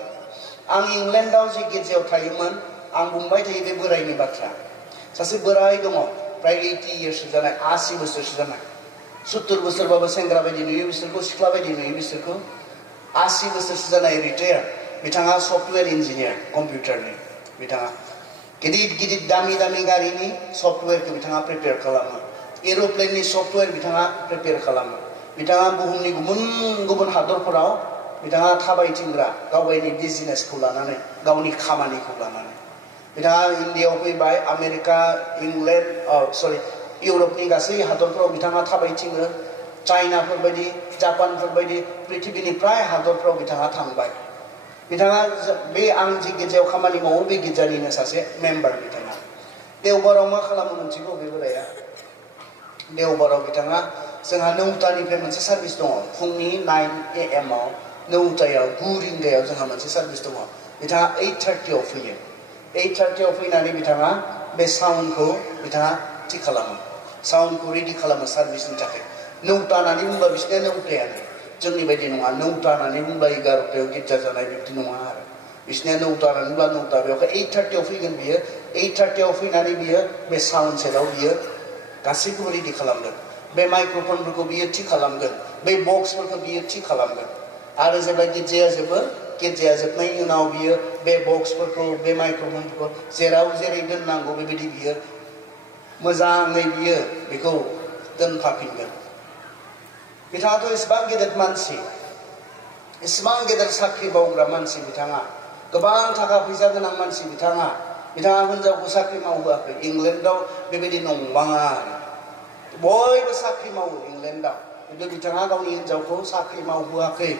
आं इंलेन्डआव जि गिर्जायाव थायोमोन आं बुंबाय थायो बे बोरायनि बाथ्रा सासे बोराय दङ प्राय 80 इयार्ससो जानाय 80 बोसोरसो जानाय 70 बोसोरबाबो सेंग्रा बायदि नुयो बिसोरखौ सिख्ला बायदि नुयो बिसोरखौ 80 बोसोरसो जानाय रिटायार बिथाङा सफ्टवेयर इन्जिनियार कम्पिउटारनि बिथाङा गिदिर गिदिर दामी दामी गारिनि सफ्टवेयरखौ बिथाङा प्रिपेयार खालामो एर'प्लेननि सफ्टवेयर बिथाङा प्रिपेयार खालामो बिथाङा बुहुमनि गुबुन गुबुन हादरफोराव बिथाङा थाबायथिंग्रा गावगायनि बिजनेसखौ लानानै गावनि खामानिखौ लानानै बिथाङा इन्डियायाव फैबाय आमेरिका इंलेन्ड इउरपनि गासै हादरफोराव बिथाङा थाबायथिङो चाइनाफोरबायदि जापानफोरबायदि पृथिबीनि प्राय हादरफोराव बिथाङा थांबाय बिथाङा बे आं जि गिर्जायाव खामानि मावो बे गिर्जानिनो सासे मेम्बार बिथाङा देवबाराव मा खालामो मोनथिगौ बे बोराया देवबाराव बिथाङा जोंहा 9टानिफ्राय मोनसे सार्भिस दङ फुंनि 9 AM आव 9टायाव 9 रिंगायाव जोंहा मोनसे सार्भिस दङ बिथाङा 8:30 आव फैयो 8:30 आव फैनानै बिथाङा बे साउन्डखौ बिथाङा थि खालामो साउन्डखौ रेडि खालामो सार्भिसनि थाखाय 9टा होननानै बुंबा बिसोरनिया 9टायानो जोंनि बायदि नङा 9टा होननानै बुंबा 11टायाव गिर्जा जानाय बिब्दि नङा आरो बिसोरनिया 9टा होननानै बुंबा 9टा बेवहाय 8:30 आव फैगोन बियो 8:30 आव फैनानै बियो बे साउन्ड सेटआव बियो गासैखौबो रेडि खालामगोन बे माइक्र'फनफोरखौ बियो थि खालामगोन बे बक्सफोरखौ बियो थि खालामगोन आरो जेब्ला गिर्जाया जोबो गिर्जाया जोबनायनि उनाव बियो बे बक्सफोरखौ बे माइक्र'फनफोरखौ जेराव जेरै दोननांगौ बेबायदि बियो मोजाङै बियो बेखौ दोनफाफिनगोन बिथाङाथ' एसेबां गेदेर मानसि एसेबां गेदेर साख्रि मावग्रा मानसि बिथाङा गोबां थाखा फैसा गोनां मानसि बिथाङा हिनजावखौ साख्रि मावहोआखै इंलेन्डआव बेबायदि नंबाङा आरो बयबो साख्रि मावो इंलेन्डआव खिन्थु बिथाङा गावनि हिनजावखौ साख्रि मावहोआखै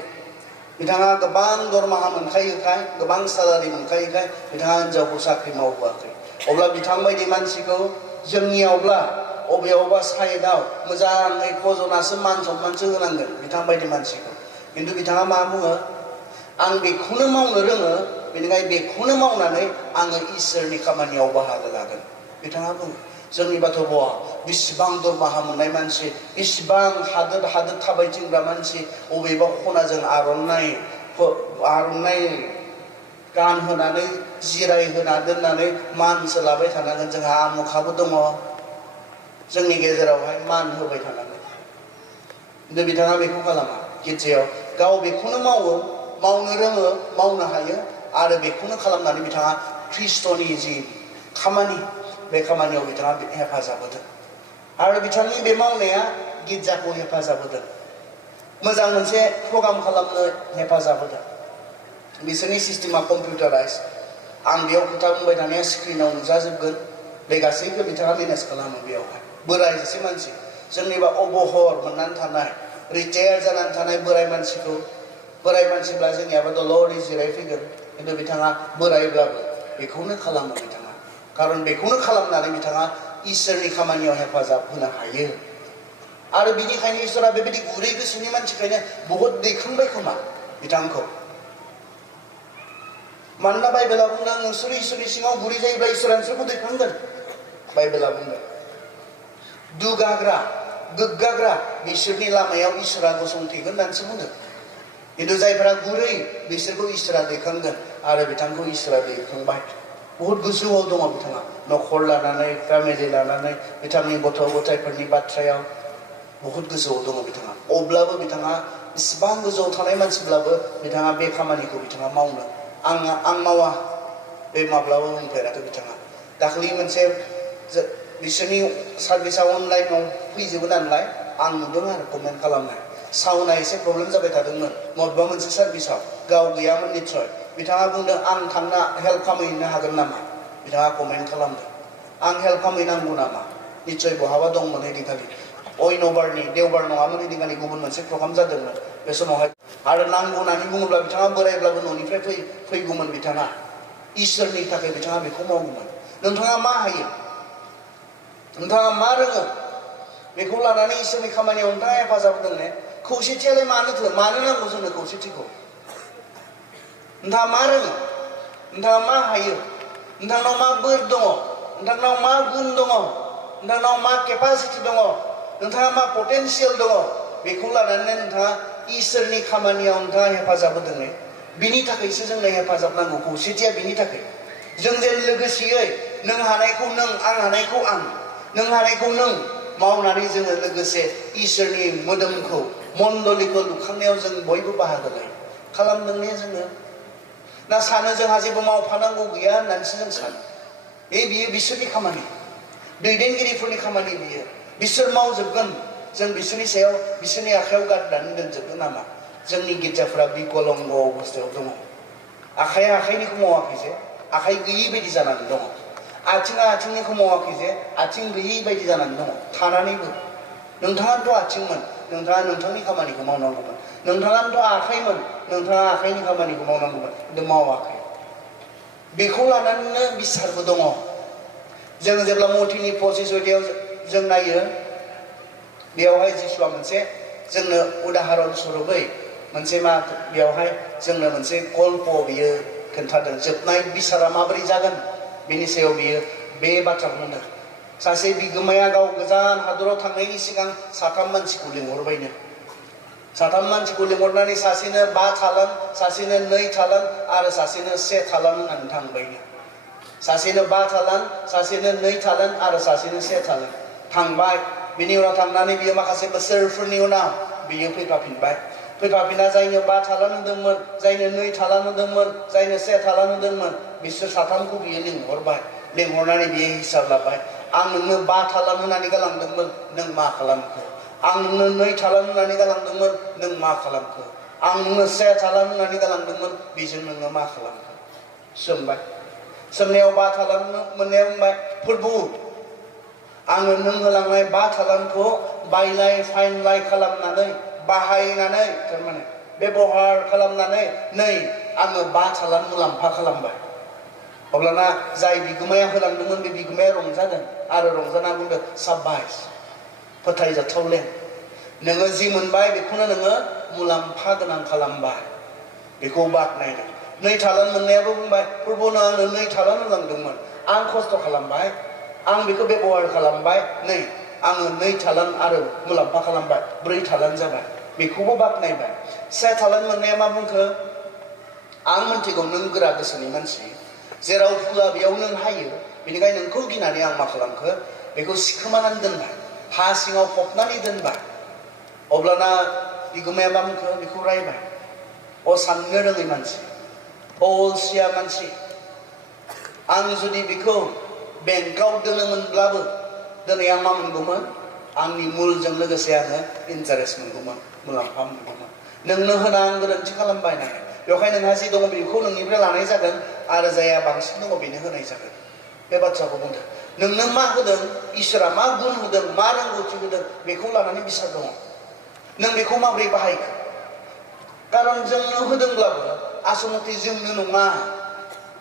बिथाङा गोबां दरमाहा मोनखायोखाय गोबां सालारि मोनखायोखाय बिथाङा हिनजावखौ साख्रि मावहोआखै अब्ला बिथांबायदि मानसिखौ जोंनियावब्ला अबेयावबा साइडआव मोजाङै फज'नासो मान सनमानसो होनांगोन बिथांबायदि मानसिखौ खिन्थु बिथाङा मा बुङो आं बेखौनो मावनो रोङो बेनिखायनो बेखौनो मावनानै आङो इसोरनि खामानियाव बाहागो लागोन बिथाङा बुङो जोंनि बाथौआव बेसेबां दरमाहा मोननाय मानसि बेसेबां हादोर हादोर थाबायथिंग्रा मानसि अबेबा खनाजों आर'नाइ गानहोनानै जिरायहोना दोननानै मानसो लाबाय थानांगोन जोंहा आमुखाबो दङ जोंनि गेजेरावहाय मान होबाय थानांगोन खिन्थु बिथाङा बेखौ खालामा गिर्जायाव गाव बेखौनो मावो मावनो रोङो मावनो हायो आरो बेखौनो खालामनानै बिथाङा ख्रिस्ट'नि जि खामानि बे खामानियाव बिथाङा हेफाजाब होदों आरो बिथांनि बे मावनाया गिर्जाखौ हेफाजाब होदों मोजां मोनसे प्रग्राम खालामनो हेफाजाब होदों बिसोरनि सिस्टेमा कम्पिउटाराइज आं बेयाव खोथा बुंबाय थानाया स्क्रिनाव नुजाजोबगोन बे गासैखौ बिथाङा मेनेज खालामो बेयावहाय बोराय सासे मानसि जोंनिबा अबहर मोननानै थानाय रिटायार जानानै थानाय बोराय मानसिब्ला जोंनियाबो दलरै जिरायफैगोन खिन्थु बिथाङा बोरायब्लाबो बेखौनो खालामो बिथाङा खारन बेखौनो खालामनानै बिथाङा इसोरनि खामानियाव हेफाजाब होनो हायो आरो बिनिखायनो इसोरा बेबायदि गुरै गोसोनि मानसिखायनो बहुद दैखांबाय खोमा बिथांखौ मानोना बाइबेला बुंदों नोंसोर इसोरनि सिङाव गुरै जायोब्ला इसोरा नोंसोरखौ दैखांगोन बाइबेला बुंदों दुगाग्रा गोग्गाग्रा बिसोरनि लामायाव इसोरा गसंथेगोन होननानैसो बुंदों खिन्थु जायफोरा गुरै बिसोरखौ इसोरा दैखांगोन आरो बिथांखौ इसोरा दैखांबाय बहुद गोजौआव दङ बिथाङा न'खर लानानै फेमिलि लानानै बिथांनि गथ' गथायफोरनि बाथ्रायाव बहुद गोजौआव दङ बिथाङा अब्लाबो बिथाङा इसिबां गोजौआव थानाय मानसिब्लाबो बिथाङा बे खामानिखौ बिथाङा मावनो आं मावा बे माब्लाबा बुंफेराखै बिथाङा दाखालि मोनसे बिसोरनि सार्भिसा अनलाइनाव फैजोबो नालाय आं नुदों आरो कमेन्ट खालामनाय साउन्डआ एसे प्रब्लेम जाबाय थादोंमोन मबेबा मोनसे सार्भिसाव गाव गैयामोन निस्सय बिथाङा बुंदों आं थांना हेल्प खालामहैनो हागोन नामा बिथाङा कमेन्ट खालामदों आं हेल्प खालामहैनांगौ नामा निस्सय बहाबा दंमोन ओइदिनखालि देवबार नङामोन ओइदिनखालि गुबुन मोनसे प्रग्राम जादोंमोन बे समावहाय आरो नांगौ होननानै बुङोब्ला बिथाङा बोरायब्लाबो न'निफ्राय फैगौमोन बिथाङा इसोरनि थाखाय बिथाङा बेखौ मावगौमोन नोंथाङा मा हायो नोंथाङा मा रोङो बेखौ लानानै इसोरनि खामानियाव नोंथाङा हेफाजाब होदों ने खौसेथियालाय मानो नांगौ जोंनो खौसेथिखौ नोंथाङा मा रोङो नोंथाङा मा हायो नोंथांनाव मा बोर दङ नोंथांनाव मा गुन दङ नोंथांनाव मा केपासिटि दङ नोंथाङा मा पटेनसियेल दङ बेखौ लानानै नोंथाङा इसोरनि खामानियाव नोंथाङा हेफाजाब होदों ने बिनि थाखायसो जोंनो हेफाजाब नांगौ खौसेथिया बिनि थाखाय जों जेन लोगोसेयै नों हानायखौ नों आं हानायखौ आं नों हानायखौ नों मावनानै जोङो लोगोसे इसोरनि मोदोमखौ मण्डलिखौ लुखांनायाव जों बयबो बाहागो लायो खालामदों ने जोङो ना सानो जोंहा जेबो मावफानांगौ गैया होननानैसो जों सानो बियो बिसोरनि खामानि दैदेनगिरिफोरनि खामानि बिसोर मावजोबगोन जों बिसोरनि सायाव बिसोरनि आखायाव गारनानै दोनजोबगोन नामा जोंनि गिर्जाफोरा बिकलंग अबस्थायाव दङ आखाइया आखाइनिखौ मावाखै जे आखाइ गैयि बायदि जानानै दङ आथिङा आथिंनिखौ मावाखै जे आथिं गैयि बायदि जानानै दङ थानानैबो नोंथाङाथ' आथिंमोन नोंथाङा नोंथांनि खामानिखौ मावनांगौमोन नोंथाङाथ' आखाइमोन नोंथाङा आखाइनि खामानिखौ मावनांगौमोन खिन्थु मावाखै बेखौ लानानैनो बिसारबो दङ जों जेब्ला मथिनि 25 जों नायो बेयावहाय जिसुआ मोनसे जोंनो उदाहरन स्वरुपै मोनसे मा बेयावहाय जोंनो मोनसे गल्प बियो खोन्थादों जोबनाय बिसारा माबोरै जागोन बेनि सायाव बियो बे बाथ्राखौ बुंदों सासे बिगोमाया गाव गोजान हादराव थांनायनि सिगां साथाम मानसिखौ लिंहरबायनो साथाम मानसिखौ लिंहरनानै सासेनो 5 थालान सासेनो 2 थालान आरो सासेनो 1 थालान होननानै थांबायनो सासेनो 5 थालान सासेनो 2 थालान आरो सासेनो 1 थालान थांबाय बिनि उनाव थांनानै बियो माखासे बोसोरफोरनि उनाव बियो फैफाफिना जायनो 5 थालान होदोंमोन जायनो 2 थालान होदोंमोन जायनो 1 थालान होदोंमोन बिसोर साथामखौ बियो लिंहरनानै बियो हिसाब लाबाय आं नोंनो 5 थालान होनानै गालांदोंमोन नों मा खालामखो आं नोंनो 2 थालान होनानै गालांदोंमोन नों मा खालामखो आं नोंनो 1 थालान होनानै गालांदोंमोन बेजों नोङो मा खालामखो सोंबाय सोंनायाव 5 थालान मोननाया बुंबाय प्रभु आङो नों होलांनाय 5 थालानखौ बायलाय फानलाय खालामनानै बाहायनानै थारमाने बेबहार खालामनानै नै आङो 5 थालान मुलाम्फा खालामबाय अब्लाना जाय बिगोमाया होलांदोंमोन बे बिगोमाया रंजादों आरो रंजाना बुंदों साबास फोथायजाथावले नोङो जि मोनबाय बेखौनो नोङो मुलाम्फा गोनां खालामबाय बेखौ बाख्नायदों 2 थालान मोननायाबो बुंबाय प्रभुनो आंनो 2 थालान होलांदोंमोन आं खस्थ' खालामबाय आं बेखौ बेबहार खालामबाय नै आङो 2 थालान आरो मुलाम्फा खालामबाय 4 थालान जाबाय बेखौबो बाख्नायबाय 1 थालान मोननाया मा बुंखो आं मिन्थिगौ नों गोरा गोसोनि मानसि जेराव फुला बेयाव नों हायो बेनिखायनो नोंखौ गिनानै आं मा खालामखो बेखौ सिखोमानानै दोनबाय हा सिङाव फबनानै दोनबाय अब्लाना बिगोमाया मा बुंखो बेखौ रायबाय साननो रोङै मानसि अलसिया मानसि आं जुदि बेखौ बेंकआव दोनोमोनब्लाबो दिनै आं मा मोनगौमोन आंनि मुलजों लोगोसे आङो इन्टारेस्ट मोनगौमोन मुलाम्फा मोनगौमोन नोंनो होना आं गोरोन्थि खालामबाय नालाय बेवहाय नोंहा जि दङ बेखौ नोंनिफ्राय लानाय जागोन आरो जाया बांसिन दङ बेनो होनाय जागोन बे बाथ्राखौ बुंदों नोंनो मा होदों इसोरा मा गुन होदों मा रोंगौथि होदों बेखौ लानानै बिसार दङ नों बेखौ माबोरै बाहायगोन खारन जोंनो होदोंब्लाबो आसलथे जोंनो नङा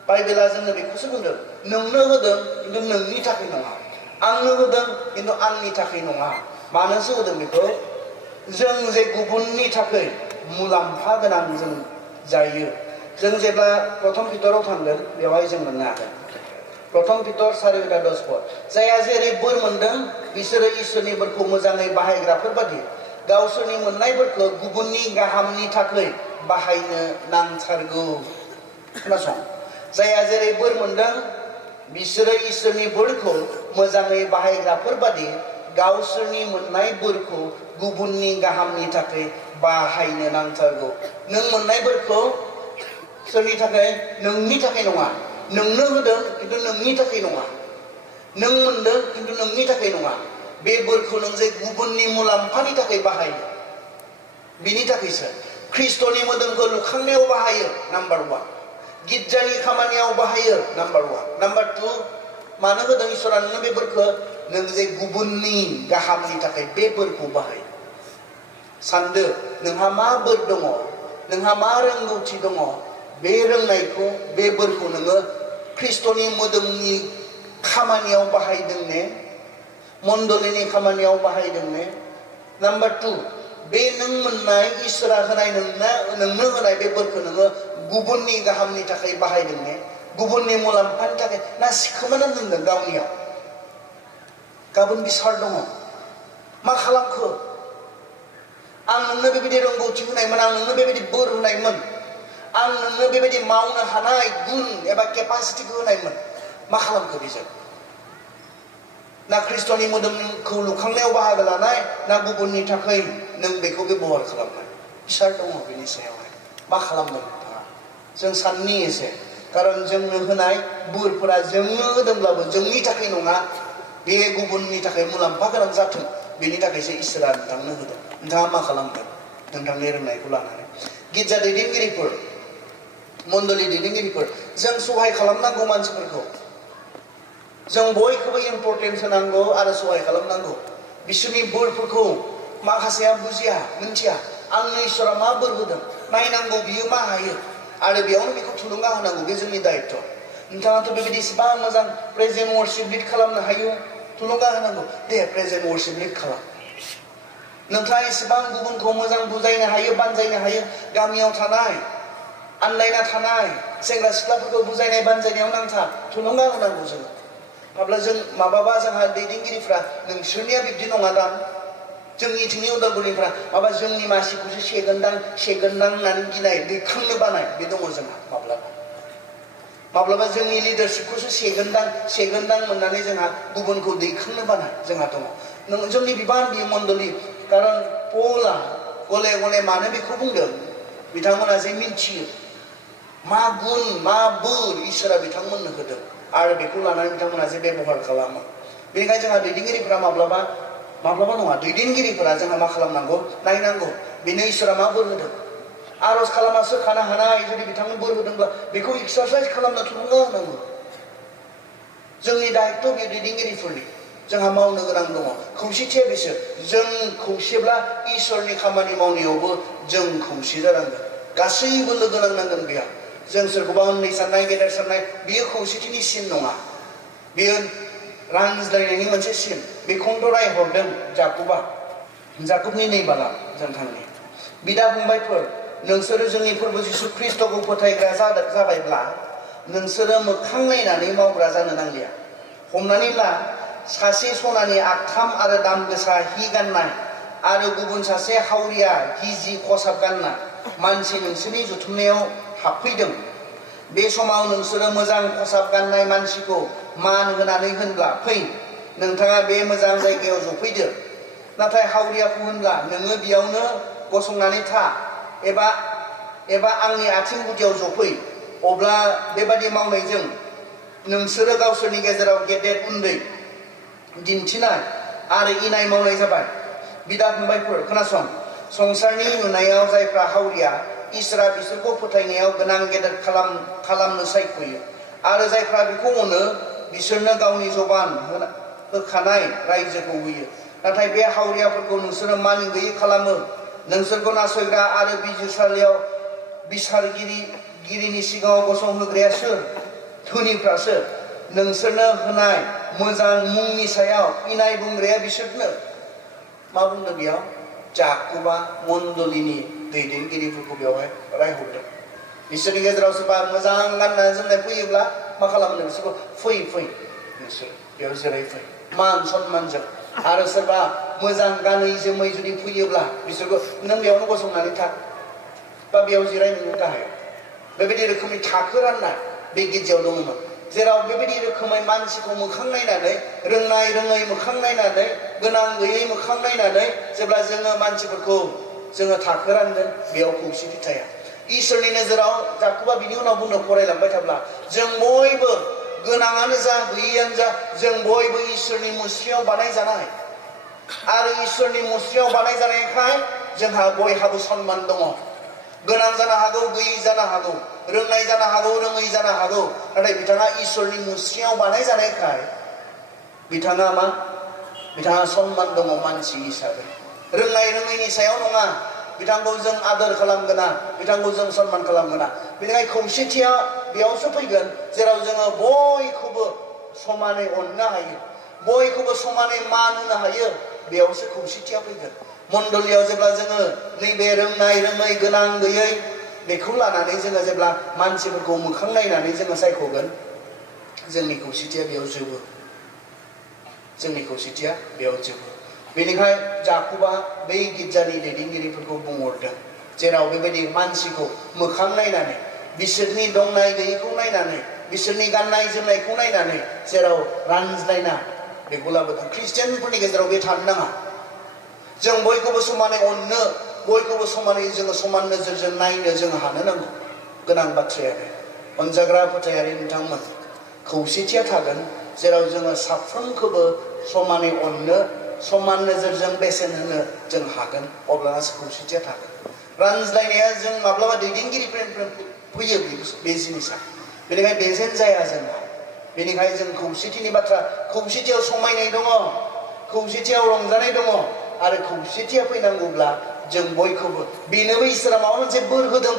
बाइबेला जोंनो बेखौसो बुंदों नोंनो होदों खिन्थु नोंनि थाखाय नङा आंनो होदों खिन्थु आंनि थाखाय नङा मानोसो होदों बेखौ जों जे गुबुननि थाखाय मुलाम्फा गोनां जों जायो जों जेब्ला प्रथम पितराव थांगोन बेवहाय जों मोननो हागोन प्रथम पितर 4:10 जायहा जेरै बोर मोनदों बिसोरो इसोरनि बोरखौ मोजाङै बाहायग्राफोर बादि गावसोरनि मोननायफोरखौ गुबुननि गाहामनि थाखाय बाहायनो नांथारगौ खोनासं जायहा जेरै बोर मोनदों बिसोरो इसोरनि बोरखौ मोजाङै बाहायग्राफोर बादि गावसोरनि मोननाय बोरखौ गुबुननि गाहामनि थाखाय बाहायनो नांथारगौ नों मोननाय बोरखौ सोरनि थाखाय नोंनि थाखाय नङा नोंनो होदों खिन्थु नोंनि थाखाय नङा नों मोनदों खिन्थु नोंनि थाखाय नङा बे बोरखौ नों जे गुबुननि मुलाम्फानि थाखाय बाहायो बिनि थाखायसो ख्रिस्ट'नि मोदोमखौ लुखांनायाव बाहायो नाम्बार 1 गिर्जानि खामानियाव बाहायो नाम्बार 1 नाम्बार 2 मानो होदों इसोरा नोंनो बे बोरखौ नों जे गुबुननि गाहामनि थाखाय बे बोरखौ बाहायो सानदो नोंहा मा बोर दङ नोंहा मा रोंगौथि दङ बे रोंनायखौ बे बोरखौ नोङो ख्रिस्ट'नि मोदोमनि खामानियाव बाहायदों ने मण्डलिनि खामानियाव बाहायदों ने नाम्बार 2 बे नों मोननाय इसोरा होनाय नोंनो होनाय बे बोरखौ नोङो गुबुननि गाहामनि थाखाय बाहायदों ने गुबुननि मुलाम्फानि थाखाय ना सिखोमानानै दोनदों गावनियाव गाबोन बिसार दङ मा खालामखो आं नोंनो बेबायदि रोंगौथि होनायमोन आं नोंनो बेबायदि बोर होनायमोन आं नोंनो बेबायदि मावनो हानाय गुन एबा केपासिटिखौ होनायमोन मा खालामखो बेजों ना ख्रिस्ट'नि मोदोमखौ लुखांनायाव बाहागो लानाय ना गुबुननि थाखाय नों बेखौ बेबहार खालामनाय बिसार दङ बेनि सायावहाय मा खालामदों नोंथाङा जों साननि एसे खारन जोंनो होनाय बोरफोरा जोंनो होदोंब्लाबो जोंनि थाखाय नङा, बे गुबुननि थाखाय मुलाम्फा गोनां जाथों बेनि थाखायसो इसोरा नोंथांनो होदों। नोंथाङा मा खालामगोन नोंथांनि रोंनायखौ लानानै? गिर्जा दैदेनगिरिफोर, मण्डलि दैदेनगिरिफोर, जों सहाय खालामनांगौ मानसिफोरखौ, जों बयखौबो इम्परटेन्स होनांगौ आरो सहाय खालामनांगौ। बिसोरनि बोरफोरखौ माखासेया बुजिया, मिन्थिया, आंनो इसोरा मा बोर होदों, नायनांगौ बियो मा हायो आरो बेयावनो बेखौ थुलुंगा होनांगौ, बे जोंनि दायित्व। नोंथाङाथ' बेबायदि इसेबां मोजां प्रेजेन्ट वर्शिप लिड खालामनो हायो, थुलुंगा होनांगौ, दे प्रेजेन्ट वर्शिप लिड खालाम। नोंथाङा इसेबां गुबुनखौ मोजां बुजायनो हायो, बानजायनो हायो, गामियाव थानाय आनलायना थानाय सेंग्रा सिख्लाफोरखौ बुजायनाय बानजायनायाव नांथा, थुलुंगा होनांगौ जोङो। माब्लाबा जोंहा दैदेनगिरिफ्रा नोंसोरनिया बिब्दि नङा दां, जोंनिथिंनि उदालगुरिफ्रा माबा जोंनि मासिखौसो सेगोनदां होननानै गिनाय, दैखांनो बानाय बे दङ जोंहा। माब्लाबा जोंनि लिडारशिपखौसो सेगोनदां मोननानै जोंहा गुबुनखौ दैखांनो बानाय जोंहा दङ। जोंनि बिबान बियो मण्डलि, खारन पौला गले गले मानो बेखौ बुंदों, बिथांमोना जे मिन्थियो मा गुन मा बोर इसोरा बिथांमोननो होदों आरो बेखौ लानानै बिथांमोना जे बेबहार खालामो। बेनिखायनो जोंहा दैदेनगिरिफ्रा माब्लाबा नङा, दैदेनगिरिफोरा जोंहा मा खालामनांगौ, नायनांगौ बेनो इसोरा मा बोर होदों। आरज खालामना सोखानो हानाय जुदि बिथांनो बोर होदोंब्ला बेखौ एक्सारसाइज खालामनो थुलुंगा होनांगौ। जोंनि दायित्व बे दैदेनगिरिफोरनि, जोंहा मावनो गोनां दङ। खौसेथिया बिसोर, जों खौसेब्ला इसोरनि खामानि मावनायावबो जों खौसे जानांगोन, गासैबो लोगो नांनांगोन बेयाव। जों सोरखौबा उन्दै साननाय गेदेर साननाय बेयो खौसेथिनि सिन नङा, बेयो रानज्लायनायनि मोनसे सिन। बेखौनोथ' रायहरदों जाकुबनि नै बाला जों थांनि बिदा फंबायफोर, नोंसोरो जोंनि फोरबो जिसु ख्रिस्टखौ फोथायग्रा जाबायब्ला नोंसोरो मोखां नायनानै मावग्रा जानो नांलिया। हमनानै ला, सासे सनानि आगथाम आरो दाम गोसा हि गाननाय आरो गुबुन सासे हावरिया गिजि खसाब गानना मानसि नोंसोरनि जुथुमनायाव हाबफैदों। बे समाव नोंसोरो मोजां खसाब गाननाय मानसिखौ मान होनानै होनब्ला, फै नोंथाङा बे मोजां जायगायाव जफैदो। नाथाय हावरियाखौ होनब्ला, नोङो बेयावनो गसंनानै था एबा आंनि आथिं गुदियाव जफै। अब्ला बेबादि मावनायजों नोंसोरो गावसोरनि गेजेराव गेदेर उन्दै दिन्थिनाय आरो इनाय मावनाय जाबाय। बिदा फंबायफोर खोनासं, संसारनि नुनायाव जायफ्रा हावरिया, इसोरा बिसोरखौ फोथायनायाव गोनां गेदेर खालामनो सायख'यो आरो जायफ्रा बेखौ अनो बिसोरनो गावनि जबान होखानाय रायजोखौ होयो। नाथाय बे हावरियाफोरखौ नोंसोरो मानि गैयै खालामो। नोंसोरखौ नासयग्रा आरो बिजिरसालियाव बिसारगिरिनि सिगाङाव गसंहोग्राया सोर? धोनिफ्रासो। नोंसोरनो होनाय मोजां मुंनि सायाव इनाय बुंग्राया बिसोरनो। मा बुंदों बेयाव? जाकुबा मण्डलिनि दैदेनगिरिफोरखौ बेवहाय रायहरदों। बिसोरनि गेजेराव सोरबा मोजां गाननाय जोमनाय फैयोब्ला मा खालामदों बिसोरखौ? फै नोंसोर बेयाव जिरायफै मान सन्मानजों। आरो सोरबा मोजां गानै जोमै जुदि फैयोब्ला बिसोरखौ नों बेयावनो गसंनानै था बा बेयाव जिराय, नोङो गाहायाव। बेबायदि रोखोमनि थाखो राननाय बे गिर्जायाव दङमोन, जेराव बेबायदि रोखोमै मानसिखौ मोखां नायनानै, रोंनाय रोङै मोखां नायनानै, गोनां गैयै मोखां नायनानै जेब्ला जोङो मानसिफोरखौ जोङो थाखो रानगोन, बेयाव खौसेथि थाया। इसोरनि नोजोराव जाकुबा बिनि उनाव बुंनो फरायलांबाय थाब्ला, जों बयबो गोनाङानो जा गैयैयानो जा, जों बयबो इसोरनि मुस्रियाव बानायजानाय आरो इसोरनि मुस्रियाव बानायजानायखाय जोंहा बयहाबो सन्मान दङ। गोनां जानो हागौ, गैयै जानो हागौ, रोंनाय जानो हागौ, रोङै जानो हागौ, नाथाय बिथाङा इसोरनि मुस्रियाव बानायजानायखाय बिथाङा सन्मान दङ मानसि हिसाबै। रोंनाय रोङैनि सायाव नङा, बिथांखौ जों आदर खालामगोना, बिथांखौ जों सन्मान खालामगोना। बेनिखायनो खौसेथिया बेयावसो फैगोन जेराव जोङो बयखौबो समानै अननो हायो, बयखौबो समानै मान होनो हायो, बेयावसो खौसेथिया फैगोन। मण्डलियाव जेब्ला जोङो नैबे रोंनाय रोङै गोनां गैयै बेखौ लानानै जोङो जेब्ला मानसिफोरखौ मोखां नायनानै जोङो सायख'गोन, जोंनि खौसेथिया बेयाव जोबो। बेनिखायनो जाकुबा बै गिर्जानि दैदेनगिरिफोरखौ बुंहरदों, जेराव बेबायदि मानसिखौ मोखां नायनानै, बिसोरनि दंनाय गैयैखौ नायनानै, बिसोरनि गाननाय जोमनायखौ नायनानै जेराव रानज्लायना बेखौ लाबोदों। ख्रिस्टियानफोरनि गेजेराव बे थानो नाङा। जों बयखौबो समानै अननो, बयखौबो समानै जोङो समान नोजोरजों नायनो जों हानो नांगौ। गोनां बाथ्राया बे। अनजाग्रा फोथायारि नोंथांमोन खौसेथिया थागोन जेराव जोङो साफ्रोमखौबो समानै अननो समान नोजोरजों बेसेन होनो जों हागोन अब्लानासो खौसेथिया थागोन रानज्लायनाया जों माब्लाबा दैदेनगिरिफोरनिफ्राय फैयो बे जिनिसा बेनिखायनो बेजों जाया जोंहा बेनिखायनो जों खौसेथिनि बाथ्रा खौसेथियाव समायनाय दङ खौसेथियाव रंजानाय दङ आरो खौसेथिया फैनांगौब्ला जों बयखौबो बेनोबो इसोरा माबा मोनसे बोर होदों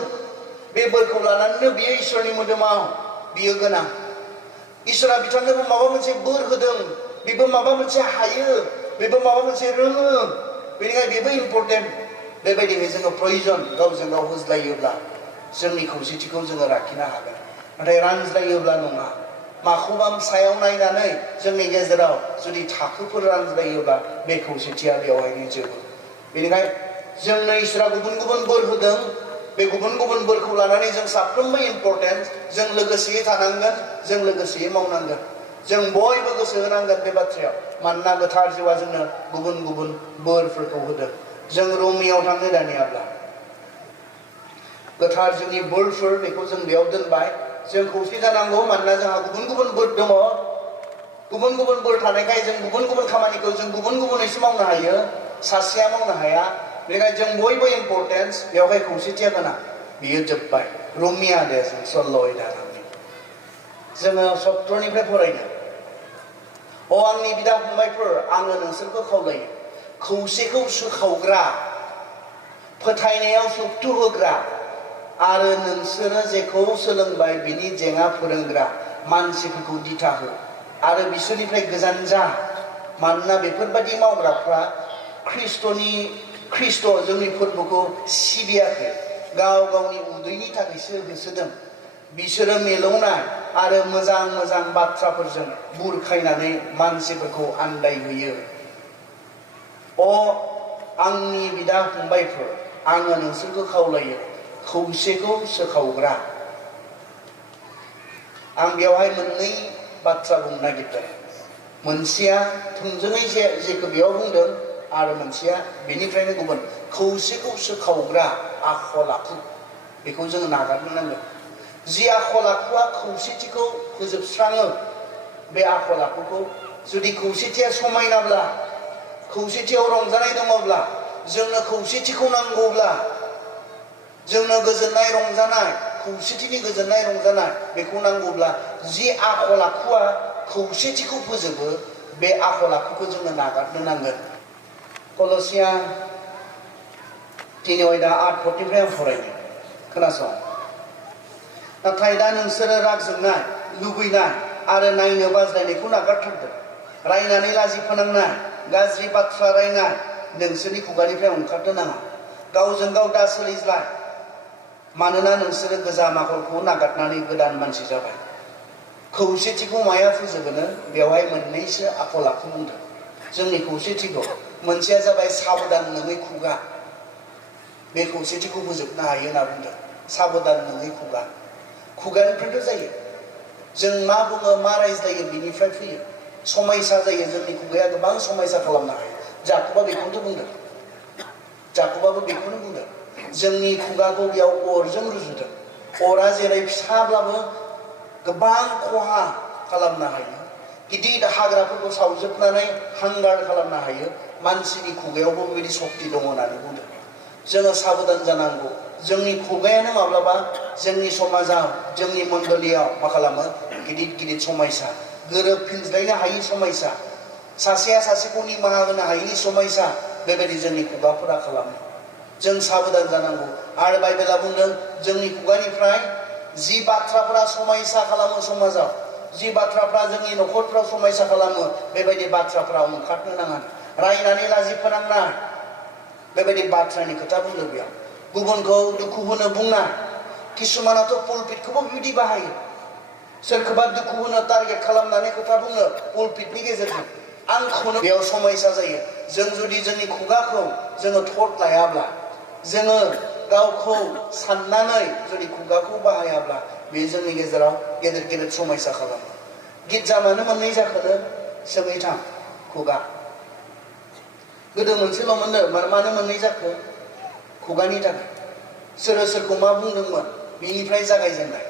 बे बोरखौ लानानैनो बियो इसोरनि मोदोमाव बियो गोनां इसोरा बिथांनोबो माबा मोनसे बोर होदों बेबो माबा मोनसे हायो बेबो माबा मोनसे रोङो बेनिखायनो बेबो इम्पर्टेन्ट बेबायदिनो जोङो प्रयजन गावजों गाव होज्लायोब्ला जोंनि खौसेथिखौ जोङो लाखिनो हागोन नाथाय रानज्लायोब्ला नङा माखौबा सायाव नायनानै जोंनि गेजेराव जुदि थाखोफोर रानज्लायोब्ला बे खौसेथिया बेवहायनो जोबो बेनिखायनो जोंनो इसोरा गुबुन गुबुन बोर होदों बे गुबुन गुबुन बोरखौ लानानै जों साफ्रोमबो इम्पर्टेन्ट जों लोगोसेयै थानांगोन जों लोगोसेयै मावनांगोन जों बयबो गोसो होनांगोन बे बाथ्रायाव मानोना गोथार जिउआ जोंनो गुबुन गुबुन बोरफोरखौ होदों जों रमियाव थांनो दानियाब्ला गोथार जिउनि बोरफोर बेखौ जों बेयाव दोनबाय जों खौसे जानांगौ मानोना जोंहा गुबुन गुबुन बोर दङ गुबुन गुबुन बोर थानायखाय जों गुबुन गुबुन खामानिखौ जों गुबुन गुबुनैसो मावनो हायो सासेया मावनो हाया बेनिखायनो जों बयबो इम्पर्टेन्स बेवहाय खौसेथिया गोनां बियो जोब्बाय रमिया दे जों सल्ल'य दानानै जोङो सत्रनिफ्राय फरायनो अ आंनि बिदा फंबायफोर आङो नोंसोरखौ खावलायो खौसेखौ सोखावग्रा फोथायनायाव सक्ति होग्रा आरो नोंसोरो जेखौ सोलोंबाय बिनि जेंना फोरोंग्रा मानसिफोरखौ दिथा हो आरो बिसोरनिफ्राय गोजान जा मानोना बेफोरबायदि मावग्राफ्रा ख्रिस्ट' जोंनि फोरबोखौ सिबियाखै गाव गावनि उदैनि थाखायसो होसोदों बिसोरो मेलौनाय आरो मोजां मोजां बाथ्राफोरजों बुरखायनानै मानसिफोरखौ आन्दायहोयो अ आंनि बिदा फंबायफोर आङो नोंसोरखौ खावलायो खौसेखौ सोखावग्रा आं बेवहाय मोननै बाथ्रा बुंनो नागिरदों मोनसेया थोंजोङै जेखौ बेयाव बुंदों आरो मोनसेया बेनिफ्रायनो गुबुन खौसेखौ सोखावग्रा आखल आखु बेखौ जोङो नागारनो नांगोन जि आखल आखुआ खौसेथिखौ फोजोबस्राङो बे आखल आखुखौ जुदि खौसेथिया समायनाब्ला खौसेथियाव रंजानाय दङब्ला जोंनो खौसेथिखौ नांगौब्ला जोंनो गोजोननाय रंजानाय खौसेथिनि गोजोननाय रंजानाय बेखौ नांगौब्ला जि आखल आखुआ खौसेथिखौ फोजोबो बे आखल आखुखौ जोङो नागारनो नांगोन कलसिया 3:8 आं फरायनो खोनासं नाथाय दा नोंसोरो राग जोंनाय लुबैनाय आरो नायनो बाज्लायनायखौ नागारथारदों रायनानै लाजि फोनांनाय गाज्रि बाथ्रा रायनाय नोंसोरनि खुगानिफ्राय ओंखारनो नाङा गावजों गाव दा सोलिज्लाय मानोना नोंसोरो गोजाम आखलखौ नागारनानै गोदान मानसि जाबाय खौसेथिखौ माया फोजोबोनो बेवहाय मोननैसो आखल आखु बुंदों जोंनि खौसेथिखौ मोनसेया जाबाय साबधान नङै खुगा बे खौसेथिखौ फोजोबनो हायो होनना बुंदों साबधान नङै खुगानिफ्रायथ' जायो जों मा बुङो मा रायज्लायो बिनिफ्राय फैयो समायसा जायो जोंनि खुगाया गोबां समायसा खालामनो हायो जाकबा बेखौनो बुंदों जाकबाबो बेखौनो बुंदों जोंनि खुगाखौ बेयाव अरजों रुजुदों अरा जेरै फिसाब्लाबो गोबां खहा खालामनो हायो गिदिर हाग्राफोरखौ सावजोबनानै हांगार खालामनो हायो मानसिनि खुगायावबो बेबायदि शक्ति दङ होननानै बुंदों जोङो साबधान जानांगौ जोंनि खुगायानो माब्लाबा जोंनि समाजाव जोंनि मण्डलियाव मा खालामो गिदिर गिदिर समायसा गोरोबफिनज्लायनो हायि समायसा सासेया सासेखौ निमाहा होनो हायिनि समायसा बेबायदि जोंनि खुगाफोरा खालामो जों साबधान जानांगौ आरो बाइबेला बुंदों जोंनि खुगानिफ्राय जि बाथ्राफोरा समायसा खालामो समाजाव जि बाथ्राफ्रा जोंनि न'खरफ्राव समायसा खालामो बेबायदि बाथ्राफ्रा ओंखारनो नाङा रायनानै लाजि फोनांनाय बेबायदि बाथ्रानि खोथा बुंदों बेयाव गुबुनखौ दुखु होनो बुंनाय किसुमानाथ' पुलपिटखौबो बिदि बाहायो सोरखौबा दुखु होनो टारगेट खालामनानै खोथा बुङो पुलपिटनि गेजेरजों आंखौनो बेयाव समायसा जायो जों जुदि जोंनि खुगाखौ जोङो थट लायाब्ला जोङो गावखौ साननानै जुदि खुगाखौ बाहायाब्ला बे जोंनि गेजेराव गेदेर गेदेर समायसा खालामो गिर्जा मानो मोननै जाखोनो सोङै थां खुगा गोदो मोनसेल' मोननो मानो मोननै जाखो खुगानि थाखाय सोर सोरखौ मा बुंदोंमोन बेनिफ्राय जागायजेननाय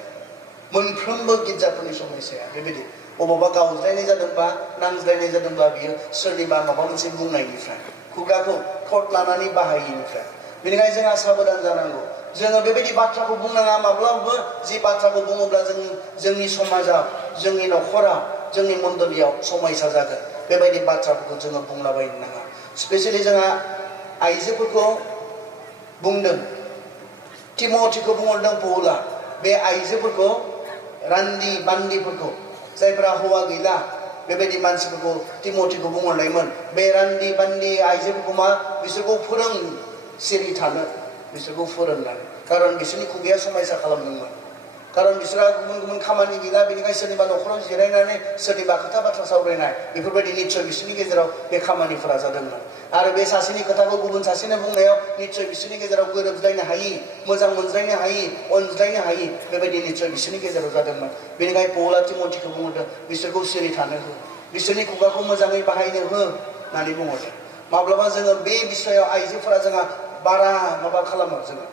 मोनफ्रोमबो गिर्जाफोरनि समयसाया बेबायदि अबावबा गावज्लायनाय जादोंबा नांज्लायनाय जादोंब्ला बियो सोरनिबा माबा मोनसे बुंनायनिफ्राय खुगाखौ थट लानानै बाहायिनिफ्राय बेनिखायनो जोंहा साबधान जानांगौ जोङो बेबायदि बाथ्राखौ बुंनाङा माब्लाबाबो जि बाथ्राखौ बुङोब्ला जोंनि समाजाव जोंनि न'खराव जोंनि मण्डलियाव समयसा जागोन बेबायदि बाथ्राफोरखौ जोङो बुंलाबायनो नाङा स्पेसियेलि जोंहा आइजोफोरखौ बुंदों तिमथिखौ बुंहरदों पौला बे आइजोफोरखौ रान्दि बान्दिफोरखौ जायफोरा हौवा गैला बेबायदि मानसिफोरखौ तिमथिखौ बुंहरनायमोन बे रान्दि बान्दि आइजोफोरखौ मा बिसोरखौ फोरों सिरि थानो बिसोरखौ फोरोंनानै खारन बिसोरनि खुगाया समायसा खालामदोंमोन खारन बिसोरहा गुबुन गुबुन खामानि गैला बेनिखायनो सोरनिबा न'खराव जिरायनानै सोरनिबा खोथा बाथ्रा सावरायनाय बेफोरबायदि निस्सय बिसोरनि गेजेराव बे खामानिफोरा जादोंमोन आरो बे सासेनि खोथाखौ गुबुन सासेनो बुंनायाव निस्सय बिसोरनि गेजेराव गोरोबज्लायनो हायि मोजां मोनज्लायनो हायि अनज्लायनो हायि बेबायदि निस्सय बिसोरनि गेजेराव जादोंमोन बेनिखायनो पौला तिमथिखौ बुंहरदों बिसोरखौ सिरि थानो हो बिसोरनि खुगाखौ मोजाङै बाहायनो हो होननानै बुंहरदों माब्लाबा जोङो बे बिसयाव आइजोफोरा जोंहा बारा माबा खालामो जोङो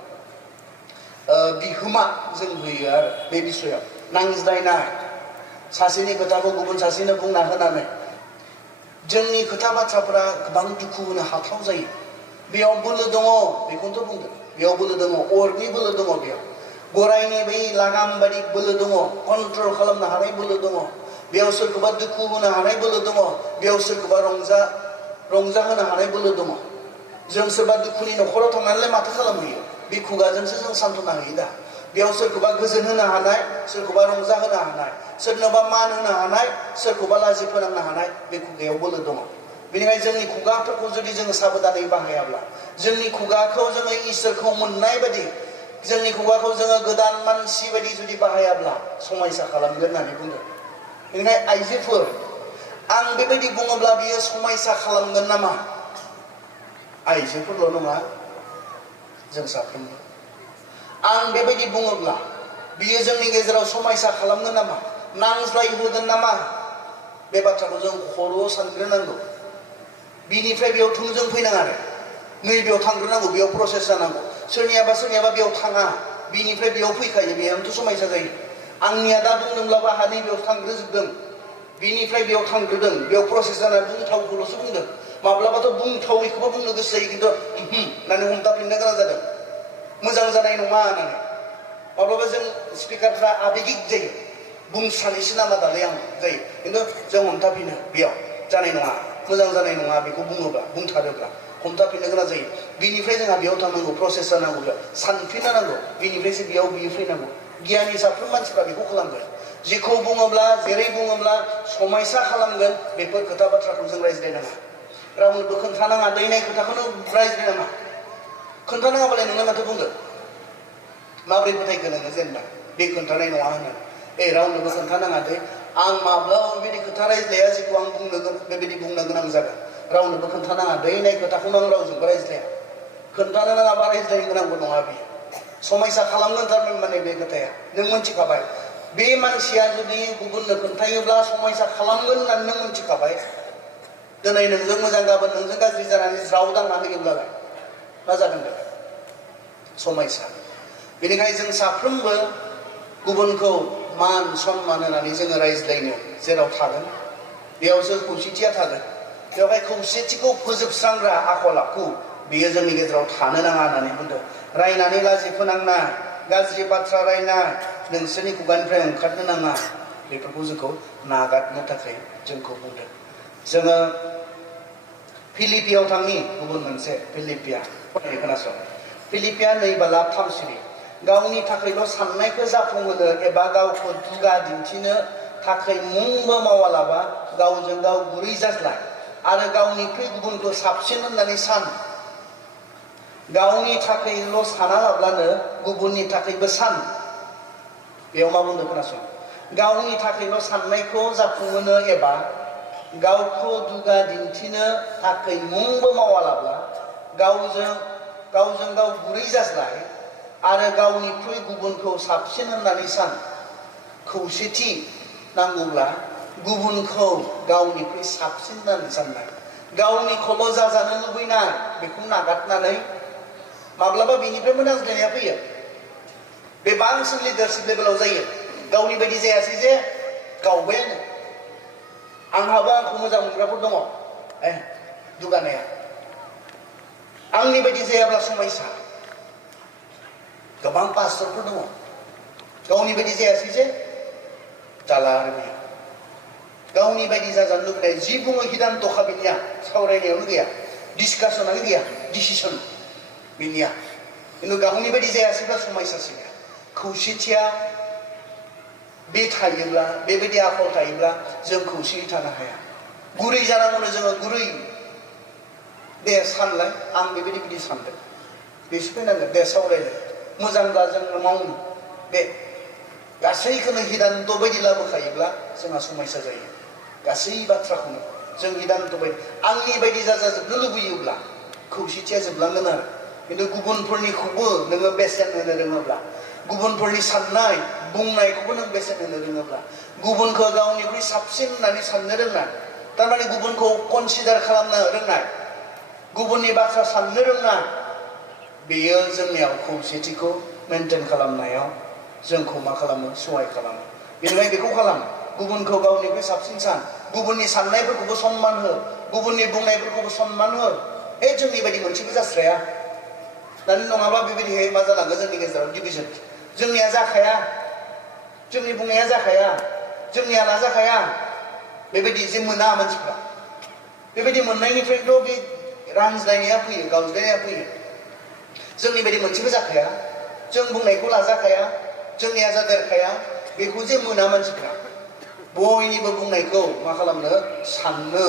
बिहोमा जों होयो आरो बे बिसयाव नांज्लायनाय सासेनि खोथाखौ गुबुन सासेनो बुंना होनानै जोंनि खोथा बाथ्राफोरा गोबां दुखु होनो हाथाव जायो बेयाव बोलो दङ बेखौनोथ' बुंदों बेयाव बोलो दङ अरनि बोलो दङ बेयाव गरायनि बै लागाम बायदि बोलो दङ कन्ट्रल खालामनो हानाय बोलो दङ बेयाव सोरखौबा दुखु होनो हानाय बोलो दङ बेयाव सोरखौबा रंजाहोनो हानाय बोलो दङ जों सोरबा दुखुनि न'खराव थांनानैलाय माथो खालामहैयो बे खुगाजोंसो जों सान्त्वना होयो दा बेयाव सोरखौबा गोजोन होनो हानाय सोरखौबा रंजाहोनो हानाय सोरनोबा मान होनो हानाय सोरखौबा लाजि फोनांनो हानाय बे खुगायाव बोलो दङ बेनिखायनो जोंनि खुगाफोरखौ जुदि जोङो साबधानै बाहायाब्ला जोंनि खुगाखौ जोङो इसोरखौ मोननाय बायदि जोंनि खुगाखौ जोङो गोदान मानसि बायदि जुदि बाहायाब्ला समायसा खालामगोन होननानै बुंदों बेनिखायनो आइजोफोर आं बेबायदि बुङोब्ला बियो समायसा खालामगोन नामा आइजोफोरल' नङा जों साफ्रोमबो आं बेबायदि बुङोब्ला बियो जोंनि गेजेराव समायसा खालामगोन नामा नांज्लायहोगोन नामा बे बाथ्राखौ जों खर'आव सानग्रोनांगौ बिनिफ्राय बेयाव थोंजों फैनाङा आरो नैबेयाव थांग्रोनांगौ बेयाव प्रसेस जानांगौ सोरनियाबा बेयाव थाङा बिनिफ्राय बेयाव फैखायो बेयावनोथ' समायसा जायो आंनिया दा बुंदोंब्लाबो आंहा नैबेयाव थांग्रोजोबदों बिनिफ्राय बेयाव थांग्रोदों बेयाव प्रसेस जानानै बुंथावखौल'सो बुंदों माब्लाबाथ' बुंथावैखौबो बुंनो गोसो जायो खिन्थु होननानै हमथाफिननो गोनां जादों मोजां जानाय नङा होननानै माब्लाबा जों स्पिकारफ्रा आबेगिक जायो बुंसानैसो नामा दालाय आं जायो खिन्थु जों हमथाफिनो बेयाव जानाय नङा मोजां जानाय नङा बेखौ बुङोब्ला बुंथारोब्ला हमथाफिननो गोनां जायो बिनिफ्राय जोंहा बेयाव थांनांगौ प्रसेस जानांगौ बेयाव सानफिननो नांगौ बिनिफ्रायसो बेयाव बियो फैनांगौ गियानि साफ्रोम मानसिफ्रा बेखौ खालामगोन जेखौ बुङोब्ला जेरै बुङोब्ला समायसा खालामगोन बेफोर खोथा बाथ्राखौ जों रायज्लायनाङा रावनोबो खोन्थानाङा दैनाय खोथाखौनो रायज्लायनाङा खोन्थानाङाबालाय नोंनो माथो बुंदो माबोरै फोथायखो नोङो जेनेबा बे खोन्थानाय नङा होननानै रावनोबो खोन्थानाङा दे आं माब्लाबा बेबायदि खोथा रायज्लाया जेखौ आं बेबायदि बुंनो गोनां जागोन रावनोबो खोन्थानाङा दैनाय खोथाखौनो आं रावजोंबो रायज्लाया खोन्थानो नाङाबा रायज्लायनो गोनांबो नङा बियो समायसा खालामगोन थारमाने बे खोथाया नों मोनथिखाबाय बे मानसिया जुदि गुबुननो खोन्थायोब्ला समायसा खालामगोन होननानै नों मोनथिखाबाय दिनै नोंजों मोजां गाबोन नोंजों गाज्रि जानानै ज्राव दांना होयोब्लालाय मा जागोन बे समायसा बेनिखायनो जों साफ्रोमबो गुबुनखौ मान सनमान होनानै जोङो रायज्लायनो जेराव थागोन बेयावसो खौसेथिया थागोन बेवहाय खौसेथिखौ फोजोबस्रांग्रा आखल आखु बेयो जोंनि गेजेराव थानो नाङा होननानै बुंदों रायनानै लाजि फोनांनाय गाज्रि बाथ्रा रायनाय नोंसोरनि खुगानिफ्राय ओंखारनो नाङा बेफोरखौ जोंखौ नागारनो थाखाय जोंखौ बुंदों जोङो फिलिपियाव थांनि गुबुन मोनसे फिलिपिया खोनासं फिलिपिया 2:3 गावनि थाखायल' साननायखौ जाफुंहोनो एबा गावखौ दुगा दिन्थिनो थाखाय मुंबो मावालाबा गावजों गाव गुरै जाज्लाय आरो गावनिख्रुइ गुबुनखौ साबसिन होननानै सान गावनि थाखायल' सानालाब्लानो गुबुननि थाखायबो सान बेयाव मा बुंदों खोनासं गावनि थाखायल' साननायखौ जाफुंहोनो एबा गावखौ दुगा दिन्थिनो थाखाय मुंबो मावालाब्ला गावजों गाव गुरै जाज्लाय आरो गावनिख्रुइ गुबुनखौ साबसिन होननानै सान खौसेथि नांगौब्ला गुबुनखौ गावनिख्रुइ साबसिन होननानै साननाय गावनिखौल' जाजानो लुबैनाय बेखौ नागारनानै माब्लाबा बेनिफ्रायबो नांज्लायनाया फैयो बे बांसिन लिडारशिप लेभेलाव जायो गावनि बायदि जायासै जे गावबायानो आंहाबो आंखौ मोजां मोनग्राफोर दङ दुगानाया आंनि बायदि जायाब्ला समायसा गोबां पास्टरफोर दङ गावनि बायदि जायासै जे जाला आरो बेयो गावनि बायदि जाजानो लुबैनाय जि बुङो हिदान्त बिनिया सावरायनायावनो गैया डिसकासनानो गैया डिसिसन बिनिया खिन्थु गावनि बायदि जायासैब्ला समायसासै खौसेथिया बे थायोब्ला बेबायदि आखल थायोब्ला जों खौसेयै थानो हाया गुरै जानांगौनो जोङो गुरै दे सानलाय आं बेबायदि बिदि सानदों बेसो फैनांगोन दे सावरायलाय मोजांब्ला जोङो मावनो दे गासैखौनो हिदान्त बायदि लाबोखायोब्ला जोंहा समस्या जायो गासै बाथ्राखौनो जों हिदान्त बायदि आंनि बायदि जाजाजोबनो लुबैयोब्ला खौसेथिया जोबलांगोन आरो खिन्थु गुबुनफोरनिखौबो नोङो बेसेन होनो रोङोब्ला गुबुनफोरनि साननाय बुंनायखौबो नों बेसेन होनो रोङोब्ला गुबुनखौ गावनिख्रुइ साबसिन होननानै साननो रोंनाय थारमाने गुबुनखौ कनसिडार खालामनो रोंनाय गुबुननि बाथ्रा साननो रोंनाय बेयो जोंनियाव खौसेथिखौ मेनटेन खालामनायाव जोंखौ मा खालामो सहाय खालामो बेनिखायनो बेखौ खालाम गुबुनखौ गावनिख्रुइ साबसिन सान गुबुननि साननायफोरखौबो सनमान हो गुबुननि बुंनायफोरखौबो सनमान हो जोंनि बायदि मोनसेबो जास्राया दानि नङाबा बेबायदिहाय मा जालाङो जोंनि गेजेराव डिभिजन जोंनिया जाखाया जोंनि बुंनाया जाखाया जोंनिया नाजाखाया बेबायदि जे मोना मानसिफ्रा बेबायदि मोननायनिफ्रायथ' बे रानज्लायनाया फैयो गावज्लायनाया फैयो जोंनि बायदि मोनसेबो जाखाया जों बुंनायखौ लाजाखाया जोंनिया जादेरखाया बेखौ जे मोना मानसिफ्रा बयनिबो बुंनायखौ मा खालामनो साननो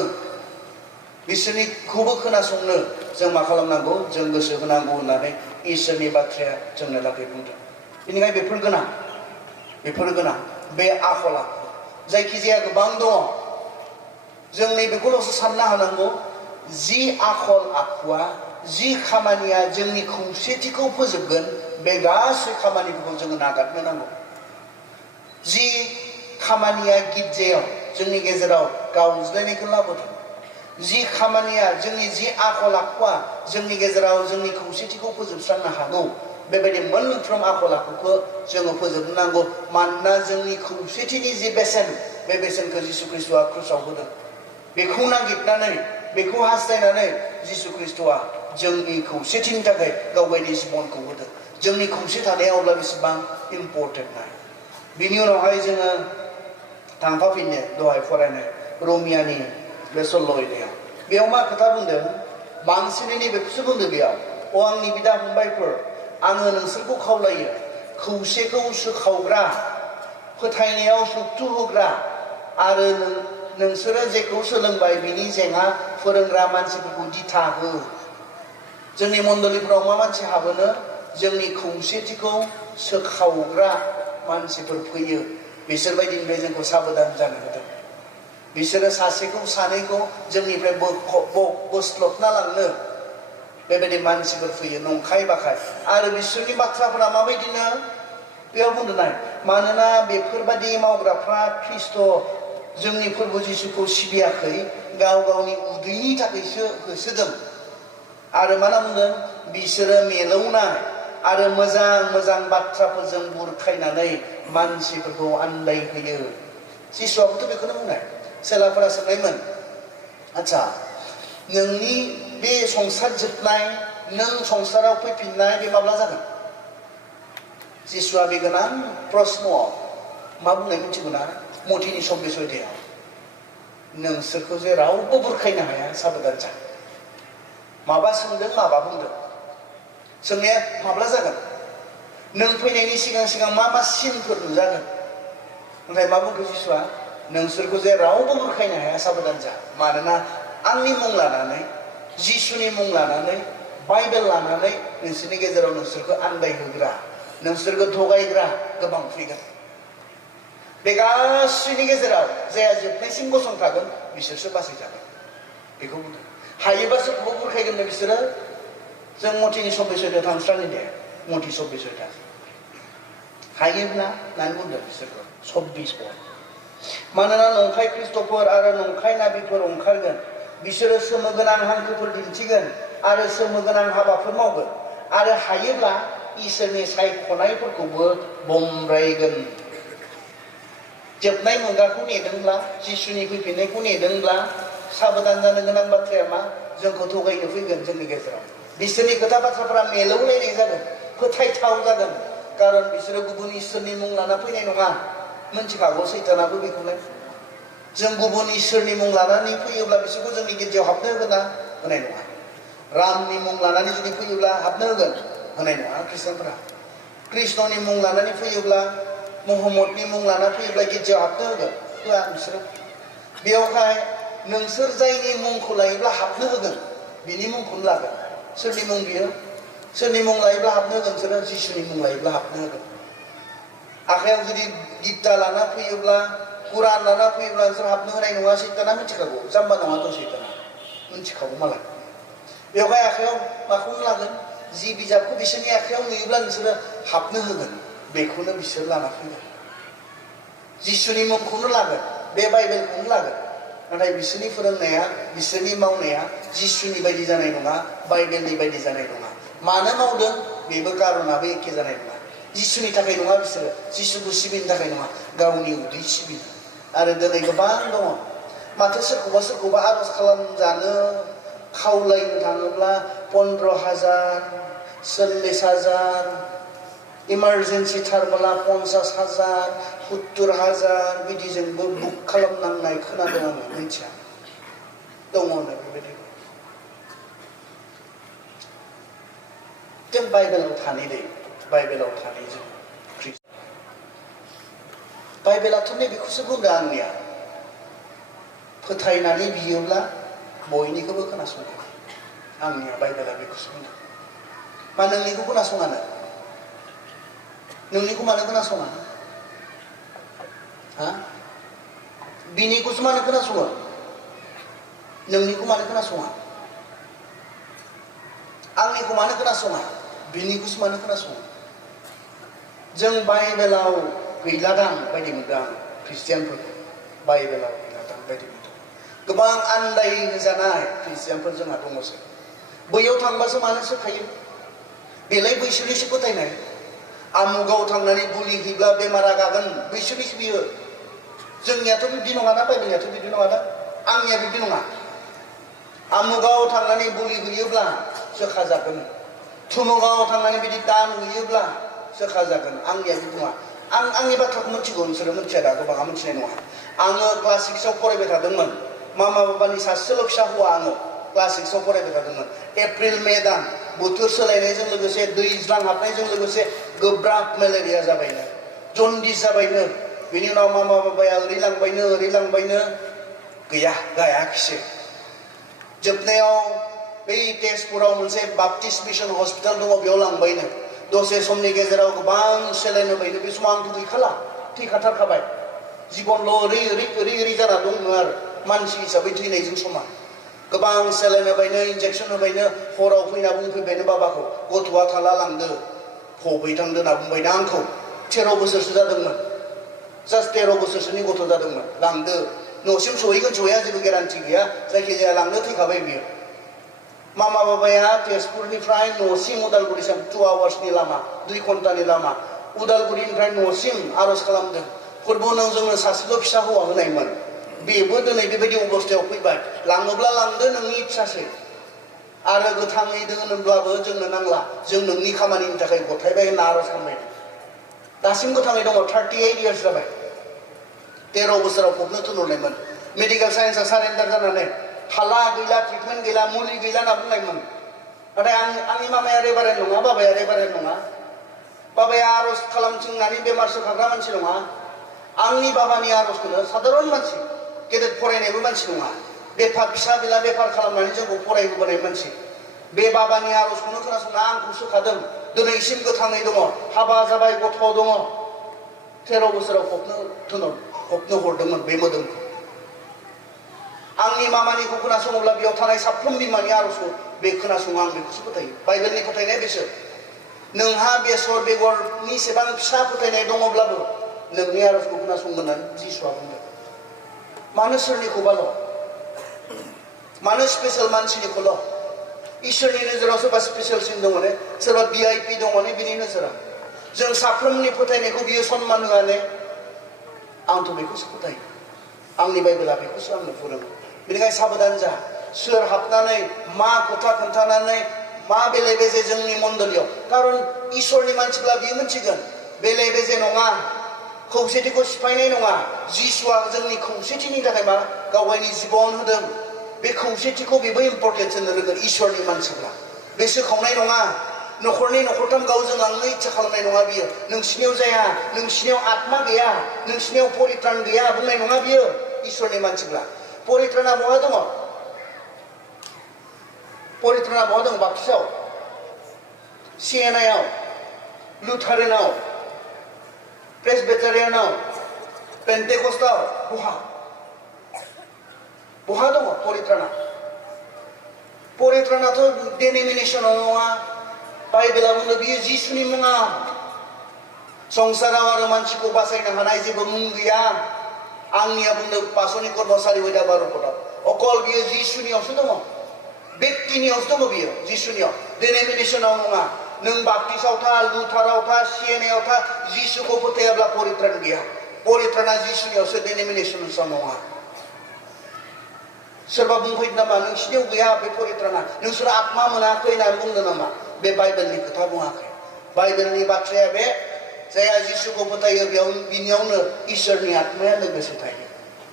बिसोरनिखौबो खोनासंनो जों मा खालामनांगौ जों गोसो होनांगौ होननानै इसोरनि बाथ्राया जोंनो लागै बुंदों बेनिखायनो बेफोर गोनां बे आखल आखु जायखिजाया गोबां दङ जों नैबेखौल'सो साननो हानांगौ जि आखल आखुआ जि खामानिया जोंनि खौसेथिखौ फोजोबगोन बे गासै खामानिफोरखौ जोङो नागारनो नांगौ जि खामानिया गिर्जायाव जोंनि गेजेराव गावज्लायनायखौ लाबोदों जि खामानिया जोंनि जि आखल आखुआ जोंनि गेजेराव जोंनि खौसेथिखौ फोजोबस्रांनो हागौ बेबायदि मोनफ्रोम आखल आखुखौ जोङो फोजोबनो नांगौ मानोना जोंनि खौसेथिनि जि बेसेन बे बेसेनखौ जिसु ख्रिस्ट'आ क्रुसाव होदों बेखौ नागिरनानै बेखौ हास्थायनानै जिसु ख्रिस्ट'आ जोंनि खौसेथिनि थाखाय गावबायदि जिबनखौ होदों जोंनि खौसे थानाया अब्ला बेसेबां इम्परटेन्ट ना बिनि उनावहाय जोङो थांफाफिनो दहाय फरायनाय रमियानि बे सल्ल'यनायाव बेयाव मा खोथा बुंदों बांसिनै नैबेखौसो बुंदों बेयाव आंनि बिदा फंबायफोर आङो नोंसोरखौ खावलायो खौसेखौ सोखावग्रा फोथायनायाव सक्ति होग्रा आरो नोंसोरो जेखौ सोलोंबाय बिनि जेंना फोरोंग्रा मानसिफोरखौ दिथा हो जोंनि मण्डलिफोराव मा मानसि हाबोनो जोंनि खौसेथिखौ सोखावग्रा मानसिफोर फैयो बिसोरबायदिनिफ्राय जोंखौ साबधान जानो होदों बिसोरो सासेखौ सानैखौ जोंनिफ्राय बोस्लबना लांनो बेबायदि मानसिफोर फैयो नंखाय बाखाय आरो बिसोरनि बाथ्राफोरा माबायदिनो बेयाव बुंदों नाय मानोना बेफोरबायदि मावग्राफ्रा ख्रिस्ट' जोंनि फोरबो जिसुखौ सिबियाखै गाव गावनि उदैनि थाखायसो होसोदों आरो मा होनना बुंदों बिसोरो मेलौनाय आरो मोजां मोजां बाथ्राफोरजों बुरखायनानै मानसिफोरखौ आन्दायहोयो जिसुआबोथ' बेखौनो बुंनाय सेलाफोरा सोंनायमोन आच्छा नोंनि बे संसार जोबनाय नों संसाराव फैफिननाय बे माब्ला जागोन जिसुआ बे गोनां प्रश्नआव मा बुंनाय मिथिगौ ना मथिनि 26 अध्यायाव नोंसोरखौ जे रावबो बुरखायनो हाया साबधान जा माबा सोंदों माबा बुंदों सोंनाया माब्ला जागोन नों फैनायनि सिगां सिगां मा मा सिनफोर नुजागोन ओमफ्राय मा बुंखो जिसुआ नोंसोरखौ जे रावबो बुरखायनो हाया साबधान जा मानोना आंनि मुं लानानै जिसुनि मुं लानानै बाइबेल लानानै नोंसोरनि गेजेराव नोंसोरखौ आन्दायहोग्रा नोंसोरखौ थगायग्रा गोबां फैगोन बे गासैनि गेजेराव जाया जोबनायसिम गसंथागोन बिसोरसो बासायजागोन बेखौ बुंदों हायोबा सोरखौबो बुरखायगोन बिसोरो जों मथिनि 26 अध्यायाव थांस्रानि दे मथि 26 अध्याय हायोब्ला होननानै बुंदों बिसोरखौ 26 मानोना नंखाय ख्रिस्ट'फोर आरो नंखाय नाबिफोर ओंखारगोन बिसोरो सोमोगोनां हांखोफोर दिन्थिगोन आरो सोमोगोनां हाबाफोर मावगोन आरो हायोब्ला इसोरनि सायख'नायफोरखौबो बमब्रायगोन जोबनाय मुगाखौ नेदोंब्ला जिसुनि फैफिननायखौ नेदोंब्ला साबधान जानो गोनां बाथ्राया मा जोंखौ थगायनो फैगोन जोंनि गेजेराव बिसोरनि खोथा बाथ्राफोरा मेलौलायनाय जागोन फोथायथाव जागोन कारन बिसोरो गुबुन इसोरनि मुं लाना फैनाय नङा मोनथिखागौ सैतानाबो बेखौनो जों गुबुन इसोरनि मुं लानानै फैयोब्ला बिसोरखौ जोंनि गिर्जायाव हाबनो होगोन ना होनाय नङा रामनि मुं लानानै जुदि फैयोब्ला हाबनो होगोन होनाय नङा ख्रिस्टानफोरा कृष्णनि मुं लानानै फैयोब्ला महम्मदनि मुं लाना फैयोब्ला गिर्जायाव हाबनो होगोन होआ बिसोरो बेयावहाय नोंसोर जायनि मुंखौ लायोब्ला हाबनो होगोन बिनि मुंखौनो लागोन सोरनि मुं बियो सोरनि मुं लायोब्ला हाबनो होगोन बिसोरो जिसुनि मुं लायोब्ला हाबनो होगोन आखायाव जुदि गिता लाना फैयोब्ला कुरान लाना फैयोब्ला नोंसोर हाबनो होनाय नङा सैताना मिथिखागौ जाम्बा नङाथ' सैताना मिथिखागौ मालाय बेवहाय आखायाव माखौनो लागोन जि बिजाबखौ बिसोरनि आखायाव नुयोब्ला नोंसोरो हाबनो होगोन बेखौनो बिसोर लाना फैगोन जिसुनि मुंखौनो लागोन बे बाइबेलखौनो लागोन नाथाय बिसोरनि फोरोंनाया बिसोरनि मावनाया जिसुनि बायदि जानाय नङा बाइबेलनि बायदि जानाय नङा मानो मावदों बेबो कारनाबो एखे जानाय नङा जिसुनि थाखाय नङा बिसोरो जिसुखौ सिबिनो थाखाय नङा गावनि उदै सिबिनो आरो दिनै गोबां दङ माथो सोरखौबा आर'ज खालामजानो खावलायनो थाङोब्ला 15,000 40,000 इमारजेन्सि थारबोला 50,000 70,000 बिदिजोंबो बुक खालामनांनाय खोनादों आङो मिथिया दङ बेबायदि जों बाइबेलाव थानाय दै बाइबेलाव थानाय जों बाइबेलाथ' नैबेखौसो बुंदों आंनिया फोथायनानै बियोब्ला बयनिखौबो खोनासङो आंनिया बाइबेला बेखौसो बुंदों मा नोंनिखौ खोनासङानो नोंनिखौ मानो खोनासङा हा बिनिखौसो मानो खोनासङो नोंनिखौ मानो खोनासङा आंनिखौ मानो खोनासङा बिनिखौसो मानो खोनासङो जों बाइबेलाव गैलादां बायदि मोनदों आं ख्रिस्टियानफोरखौ बाइबेलाव गैलादां बायदि मोनदों गोबां आन्दाय होजानाय ख्रिस्टियानफोर जोंहा दङसै बैयाव थांबासो मानो सोखायो बेलाय बैसोरनिसो फोथायनाय आमुगाव थांनानै बुलि हैब्ला बेमारा गागोन बैसोरनिसो बियो जोंनियाथ' बिदि नङाना बाइबेलनियाथ' बिदि नङाना आंनिया बिदि नङा आमुगाव थांनानै बुलि हैयोब्ला सोखाजागोन थुमुगाव थांनानै बिदि दान हैयोब्ला सोखाजागोन आंनिया बिदि नङा आंनि बाथ्राखौ मिथिगौ नोंसोरो मिथिया दा गोबाङा मिथिनाय नङा आङो क्लास 6आव फरायबाय थादोंमोन मामा बाबानि सासेल' फिसा हौवा आङो क्लास 6आव फरायबाय थादोंमोन एप्रिल मे दान बोथोर सोलायनायजों लोगोसे दैज्लां हाबनायजों लोगोसे गोब्राब मेलेरिया जाबायनो जन्दिस जाबायनो बिनि उनाव मामा बाबाया ओरै लांबायनो गैया गायाखिसै जोबनायाव बै तेजपुराव मोनसे बाप्टिस्ट मिशन हस्पिटाल दङ बेयाव लांबायनो दसे समनि गेजेराव गोबां सेलाइन होबायनो बे समाव आंथ' गैखाला थैखाथारखाबाय जिबनल' ओरै जाना दंनो आरो मानसि हिसाबै थैनायजों समान गोबां सेलाइन होबायनो इन्जेक्सन होबायनो हराव फैना बुंफैबायनो बाबाखौ गथ'आ थाला लांदो फबै थांदो होनना बुंबायनो आंखौ 13 बोसोरसो जादोंमोन जास्ट 13 बोसोरसोनि गथ' जादोंमोन लांदो न'सिम सहैगोन सहैया जेबो गेरान्टि गैया जायखिजाया लांनो थैखाबाय बियो मामा बाबाया तेजपुरनिफ्राय न'सिम उदालगुरिसिम 2 आवार्सनि लामा 2 घन्टानि लामा उदालगुरिनिफ्राय न'सिम आर'ज खालामदों फोरबोनाव जोंनो सासेल' फिसा हौवा होनायमोन बेबो दिनै बेबायदि अबस्थायाव फैबाय लाङोब्ला लांदो नोंनि इच्छासै आरो गोथाङै दोनोब्लाबो जोंनो नांला जों नोंनि खामानिनि थाखाय गथायबाय होनना आर'ज खालामबाय दासिम गोथाङै दङ 38 इयार्स जाबाय 13 बोसोराव फबनो थुनहरनायमोन मेडिकेल साइन्सआ सारेन्डार जानानै हाला गैला ट्रिटमेन्ट गैला मुलि गैला होनना बुंनायमोन नाथाय आंनि मामाया रेभारेन्ड नङा बाबाया रेभारेन्ड नङा बाबाया आर'ज खालामथिंनानै बेमार सोखाग्रा मानसि नङा आंनि बाबानि आर'जखौनो साधारन मानसि गेदेर फरायनायबो मानसि नङा बेफार फिसा बिला बेफार खालामनानै जोंखौ फरायहोबोनाय मानसि बे बाबानि आर'जखौनो खोनासंना आंखौ सोखादों दिनैसिम गोथाङै दङ हाबा जाबाय गथ' दङ 13 बोसोराव फबनो हरदोंमोन बे मोदोमखौ आंनि मामानिखौ खोनासङोब्ला बेयाव थानाय साफ्रोम बिमानि आर'जखौ बे खोनासङो आं बेखौसो फोथायो बाइबेलनि फोथायनाय बेसो नोंहा बेसर बेगरनि सेबां फिसा फोथायनाय दङब्लाबो नोंनि आर'जखौ खोनासंगोन होननानै जिसुआ बुंदों मानो सोरनिखौबाल' मानो स्पेसियेल मानसिनिखौल' इसोरनि नोजोराव सोरबा स्पेसियेलसिन दङ ने सोरबा VIP दङ ने बिनि नोजोराव जों साफ्रोमनि फोथायनायखौ बियो सनमान होआ ने आंथ' बेखौसो फोथायो आंनि बाइबेला बेखौसो आंनो फोरोङो बेनिखायनो साबधान जा सोर हाबनानै मा खोथा खोन्थानानै मा बेले बेजे जोंनि मण्डलियाव खारन इसोरनि मानसिफ्रा बियो मिथिगोन बेले बेजे नङा खौसेथिखौ सिफायनाय नङा जिसुआ जोंनि खौसेथिनि थाखाय मा गावगायनि जिबन होदों बे खौसेथिखौ बेबो इम्परटेन्स होनो रोंगोन इसोरनि मानसिफ्रा बे सोखावनाय नङा न'खरनि न'खरथाम गावजों लांनो इच्छा खालामनाय नङा बियो नोंसिनियाव जाया नोंसिनियाव आत्मा गैया नोंसिनियाव परित्रान गैया बुंनाय नङा बियो इसोरनि मानसिफ्रा परित्राना बहा दङ परित्राना बहा दङ बाक्सायाव सिएनआइआव लुथारेनाव प्रेसबिटारियानाव पेन्टेकस्टआव बहा दङ परित्राना परित्रानाथ' डेनोमिनेसनाव नङा बाइबेला बुङो बियो जिसुनि मुङा संसाराव आरो मानसिखौ बासायनो हानाय जेबो मुं गैया आंनिया बुंदों पासनि कर्म 4:12 अकल बियो जिसुनियावसो दङ व्यक्तिनियावसो दङ बियो जिसुनियाव डेनोमिनेसनाव नङा नों बाप्टिस्टआव था लुथाराव था सिएनआइआव था जिसुखौ फोथायाब्ला परित्रान गैया परित्राना जिसुनियावसो डेनोमिनेसनाव नङा सोरबा बुंफैदों नामा नोंसिनियाव गैया बे परित्राना नोंसोर आत्मा मोनाखै होननानै बुंदों नामा बे बाइबेलनि खोथा बुङाखै बाइबेलनि बाथ्राया बे जायहा जिसुखौ फोथायो बिनियावनो इसोरनि आत्माया लोगोसे थायो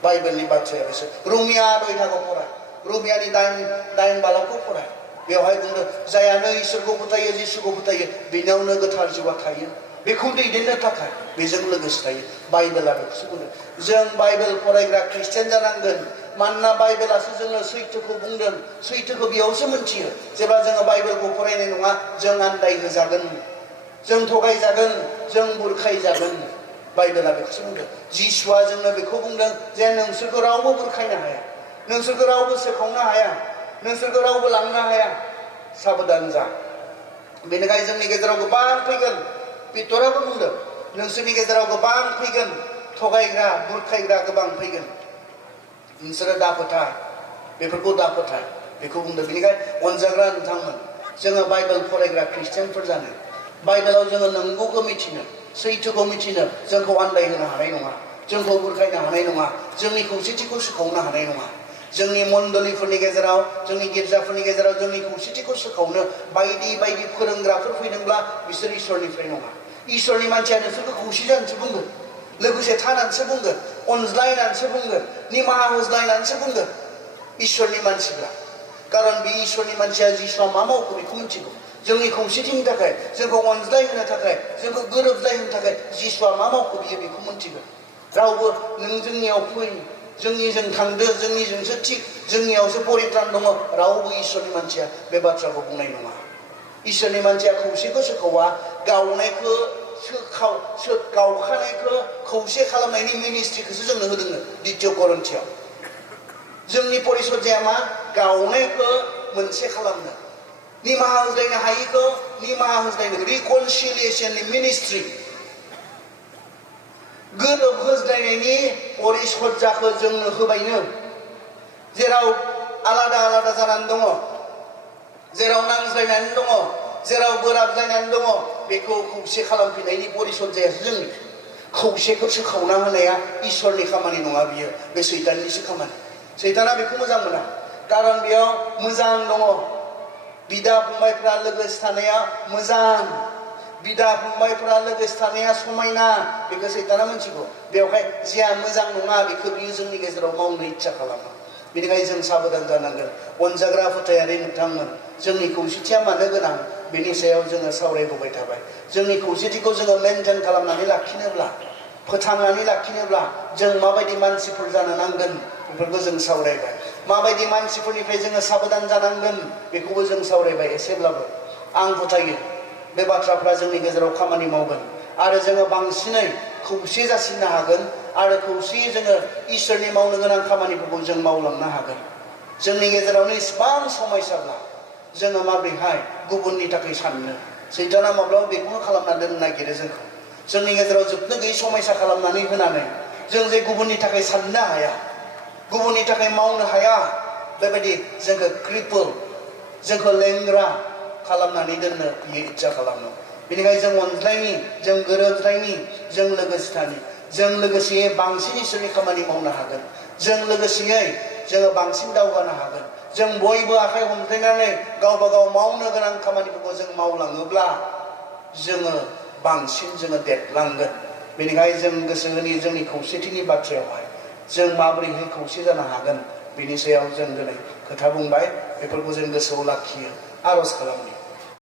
बाइबेलनि बाथ्राया बेसो रमिया 2 फराय रमियानि 9 बालाखौ फराय बेवहाय बुंदों जायानो इसोरखौ फोथायो जिसुखौ फोथायो बिनियावनो गोथार जिउआ थायो बेखौ दैदेननो थाखाय बेजों लोगोसे थायो बाइबेला बेखौसो बुंदों जों बाइबेल फरायग्रा ख्रिस्टियान जानांगोन मानोना बाइबेलासो जोंनो सैथोखौ बुंदों सैथोखौ बेयावसो मोनथियो जेब्ला जोङो बाइबेलखौ फरायनाय नङा जों आन्दाय होजागोन जों थगायजागोन जों बुरखायजागोन बाइबेला बेखौसो बुंदों जिसुआ जोंनो बेखौ बुंदों जे नोंसोरखौ रावबो बुरखायनो हाया नोंसोरखौ रावबो सोखावनो हाया नोंसोरखौ रावबो लांनो हाया साबधान जा बेनिखायनो जोंनि गेजेराव गोबां फैगोन पितराबो बुंदों नोंसोरनि गेजेराव गोबां फैगोन थगायग्रा बुरखायग्रा गोबां फैगोन नोंसोरो दा फोथाय बेफोरखौ दा फोथाय बेखौ बुंदों बेनिखायनो अनजाग्रा नोंथांमोन जोङो बाइबेल फरायग्रा ख्रिस्टियानफोर जानो बाइबेलाव जोङो नंगौखौ मिथिनो सैथोखौ मिथिनो जोंखौ आन्दायहोनो हानाय नङा जोंखौ बुरखायनो हानाय नङा जोंनि खौसेथिखौ सोखावनो हानाय नङा जोंनि मण्डलिफोरनि गेजेराव जोंनि गिर्जाफोरनि गेजेराव जोंनि खौसेथिखौ सोखावनो बायदि बायदि फोरोंग्राफोर फैदोंब्ला बिसोर इसोरनिफ्राय नङा इसोरनि मानसिया नोंसोरखौ खौसे जानोसो बुंगोन लोगोसे थानानैसो बुंगोन अनज्लायनानैसो बुंगोन निमाहा होज्लायनानैसो बुंगोन इसोरनि मानसिफ्रा खारन बे इसोरनि मानसिया जिसुआ मा मावखो बेखौ मिथिगौ जोंनि खौसेथिनि थाखाय जोंखौ अनज्लायहोनो थाखाय जोंखौ गोरोबज्लायहोनो थाखाय जिसुआ मा मावखो बियो बेखौ मिथिगोन रावबो नों जोंनियाव फै जोंनिजों थांदो जोंनिजोंसो थिग जोंनियावसो परित्रान दङ रावबो इसोरनि मानसिया बे बाथ्राखौ बुंनाय नङा इसोरनि मानसिया खौसेखौ सोखावा गावनायखौ गावखानायखौ खौसे खालामनायनि मिनिस्ट्रिखौसो जोंनो होदोंनो 2 करिन्थियाव जोंनि परिसजाया मा गावनायखौ मोनसे खालामनो निमाहा होज्लायनो हायिखौ निमाहा होज्लायनो रिकनसिलिएशननि मिनिस्ट्रि गोरोब होज्लायनायनि परिसजाखौ जोंनो होबायनो जेराव आलादा आलादा जानानै दङ जेराव नांज्लायनानै दङ जेराव बोराबज्लायनानै दङ बेखौ खौसे खालामफिननायनि परिसजायासो जोंनि खौसेखौ सोखावना होनाया इसोरनि खामानि नङा बियो बे सैताननिसो खामानि सैताना बेखौ मोजां मोना खारन बेयाव मोजां दङ बिदा फंबायफ्रा लोगोसे थानाया मोजां बिदा फंबायफ्रा लोगोसे थानाया समायना बेखौ सैताना मिथिगौ बेवहाय जिया मोजां नङा बेखौ बियो जोंनि गेजेराव मावनो इच्छा खालामो बेनिखायनो जों साबधान जानांगोन अनजाग्रा फोथायारि नोंथांमोन जोंनि खौसेथिया मानो गोनां बेनि सायाव जोङो सावरायबोबाय थाबाय जोंनि खौसेथिखौ जोङो मेनटेन खालामनानै लाखिनोब्ला फोथांनानै लाखिनोब्ला जों माबायदि मानसिफोर जानो नांगोन बेफोरखौ जों सावरायबाय माबायदि मानसिफोरनिफ्राय जोङो साबधान जानांगोन बेखौबो जों सावरायबाय एसेब्लाबो आं फोथायो बे बाथ्राफ्रा जोंनि गेजेराव खामानि मावगोन आरो जोङो बांसिनै खौसे जासिननो हागोन आरो खौसेयै जोङो इसोरनि मावनो गोनां खामानिफोरखौ जों मावलांनो हागोन जोंनि गेजेरावनो इसेबां समायसाब्ला जोङो माबोरैहाय गुबुननि थाखाय साननो सैताना माब्लाबा बेखौनो खालामना दोननो नागिरो जोंखौ जोंनि गेजेराव जोबनो गैयै समायसा खालामनानै होनानै जों जे गुबुननि थाखाय साननो हाया गुबुननि थाखाय मावनो हाया बेबायदि जोंखौ क्रिपल जोंखौ लेंग्रा खालामनानै दोननो बियो इच्छा खालामो बेनिखायनो जों अनज्लायनि जों गोरोबज्लायनि जों लोगोसे थानि जों लोगोसे बांसिन इसोरनि खामानि मावनो हागोन जों लोगोसेयै जोङो बांसिन दावगानो हागोन जों बयबो आखाइ हमज्लायनानै गावबा गाव मावनो गोनां खामानिफोरखौ जों मावलाङोब्ला जोङो बांसिन जोङो देरलांगोन बेनिखायनो जों गोसो होनि जोंनि खौसेथिनि बाथ्रायावहाय जों माबोरैहाय खौसे जानो हागोन बेनि सायाव जों दिनै खोथा बुंबाय बेफोरखौ जों गोसोआव लाखियो आरज खालामनि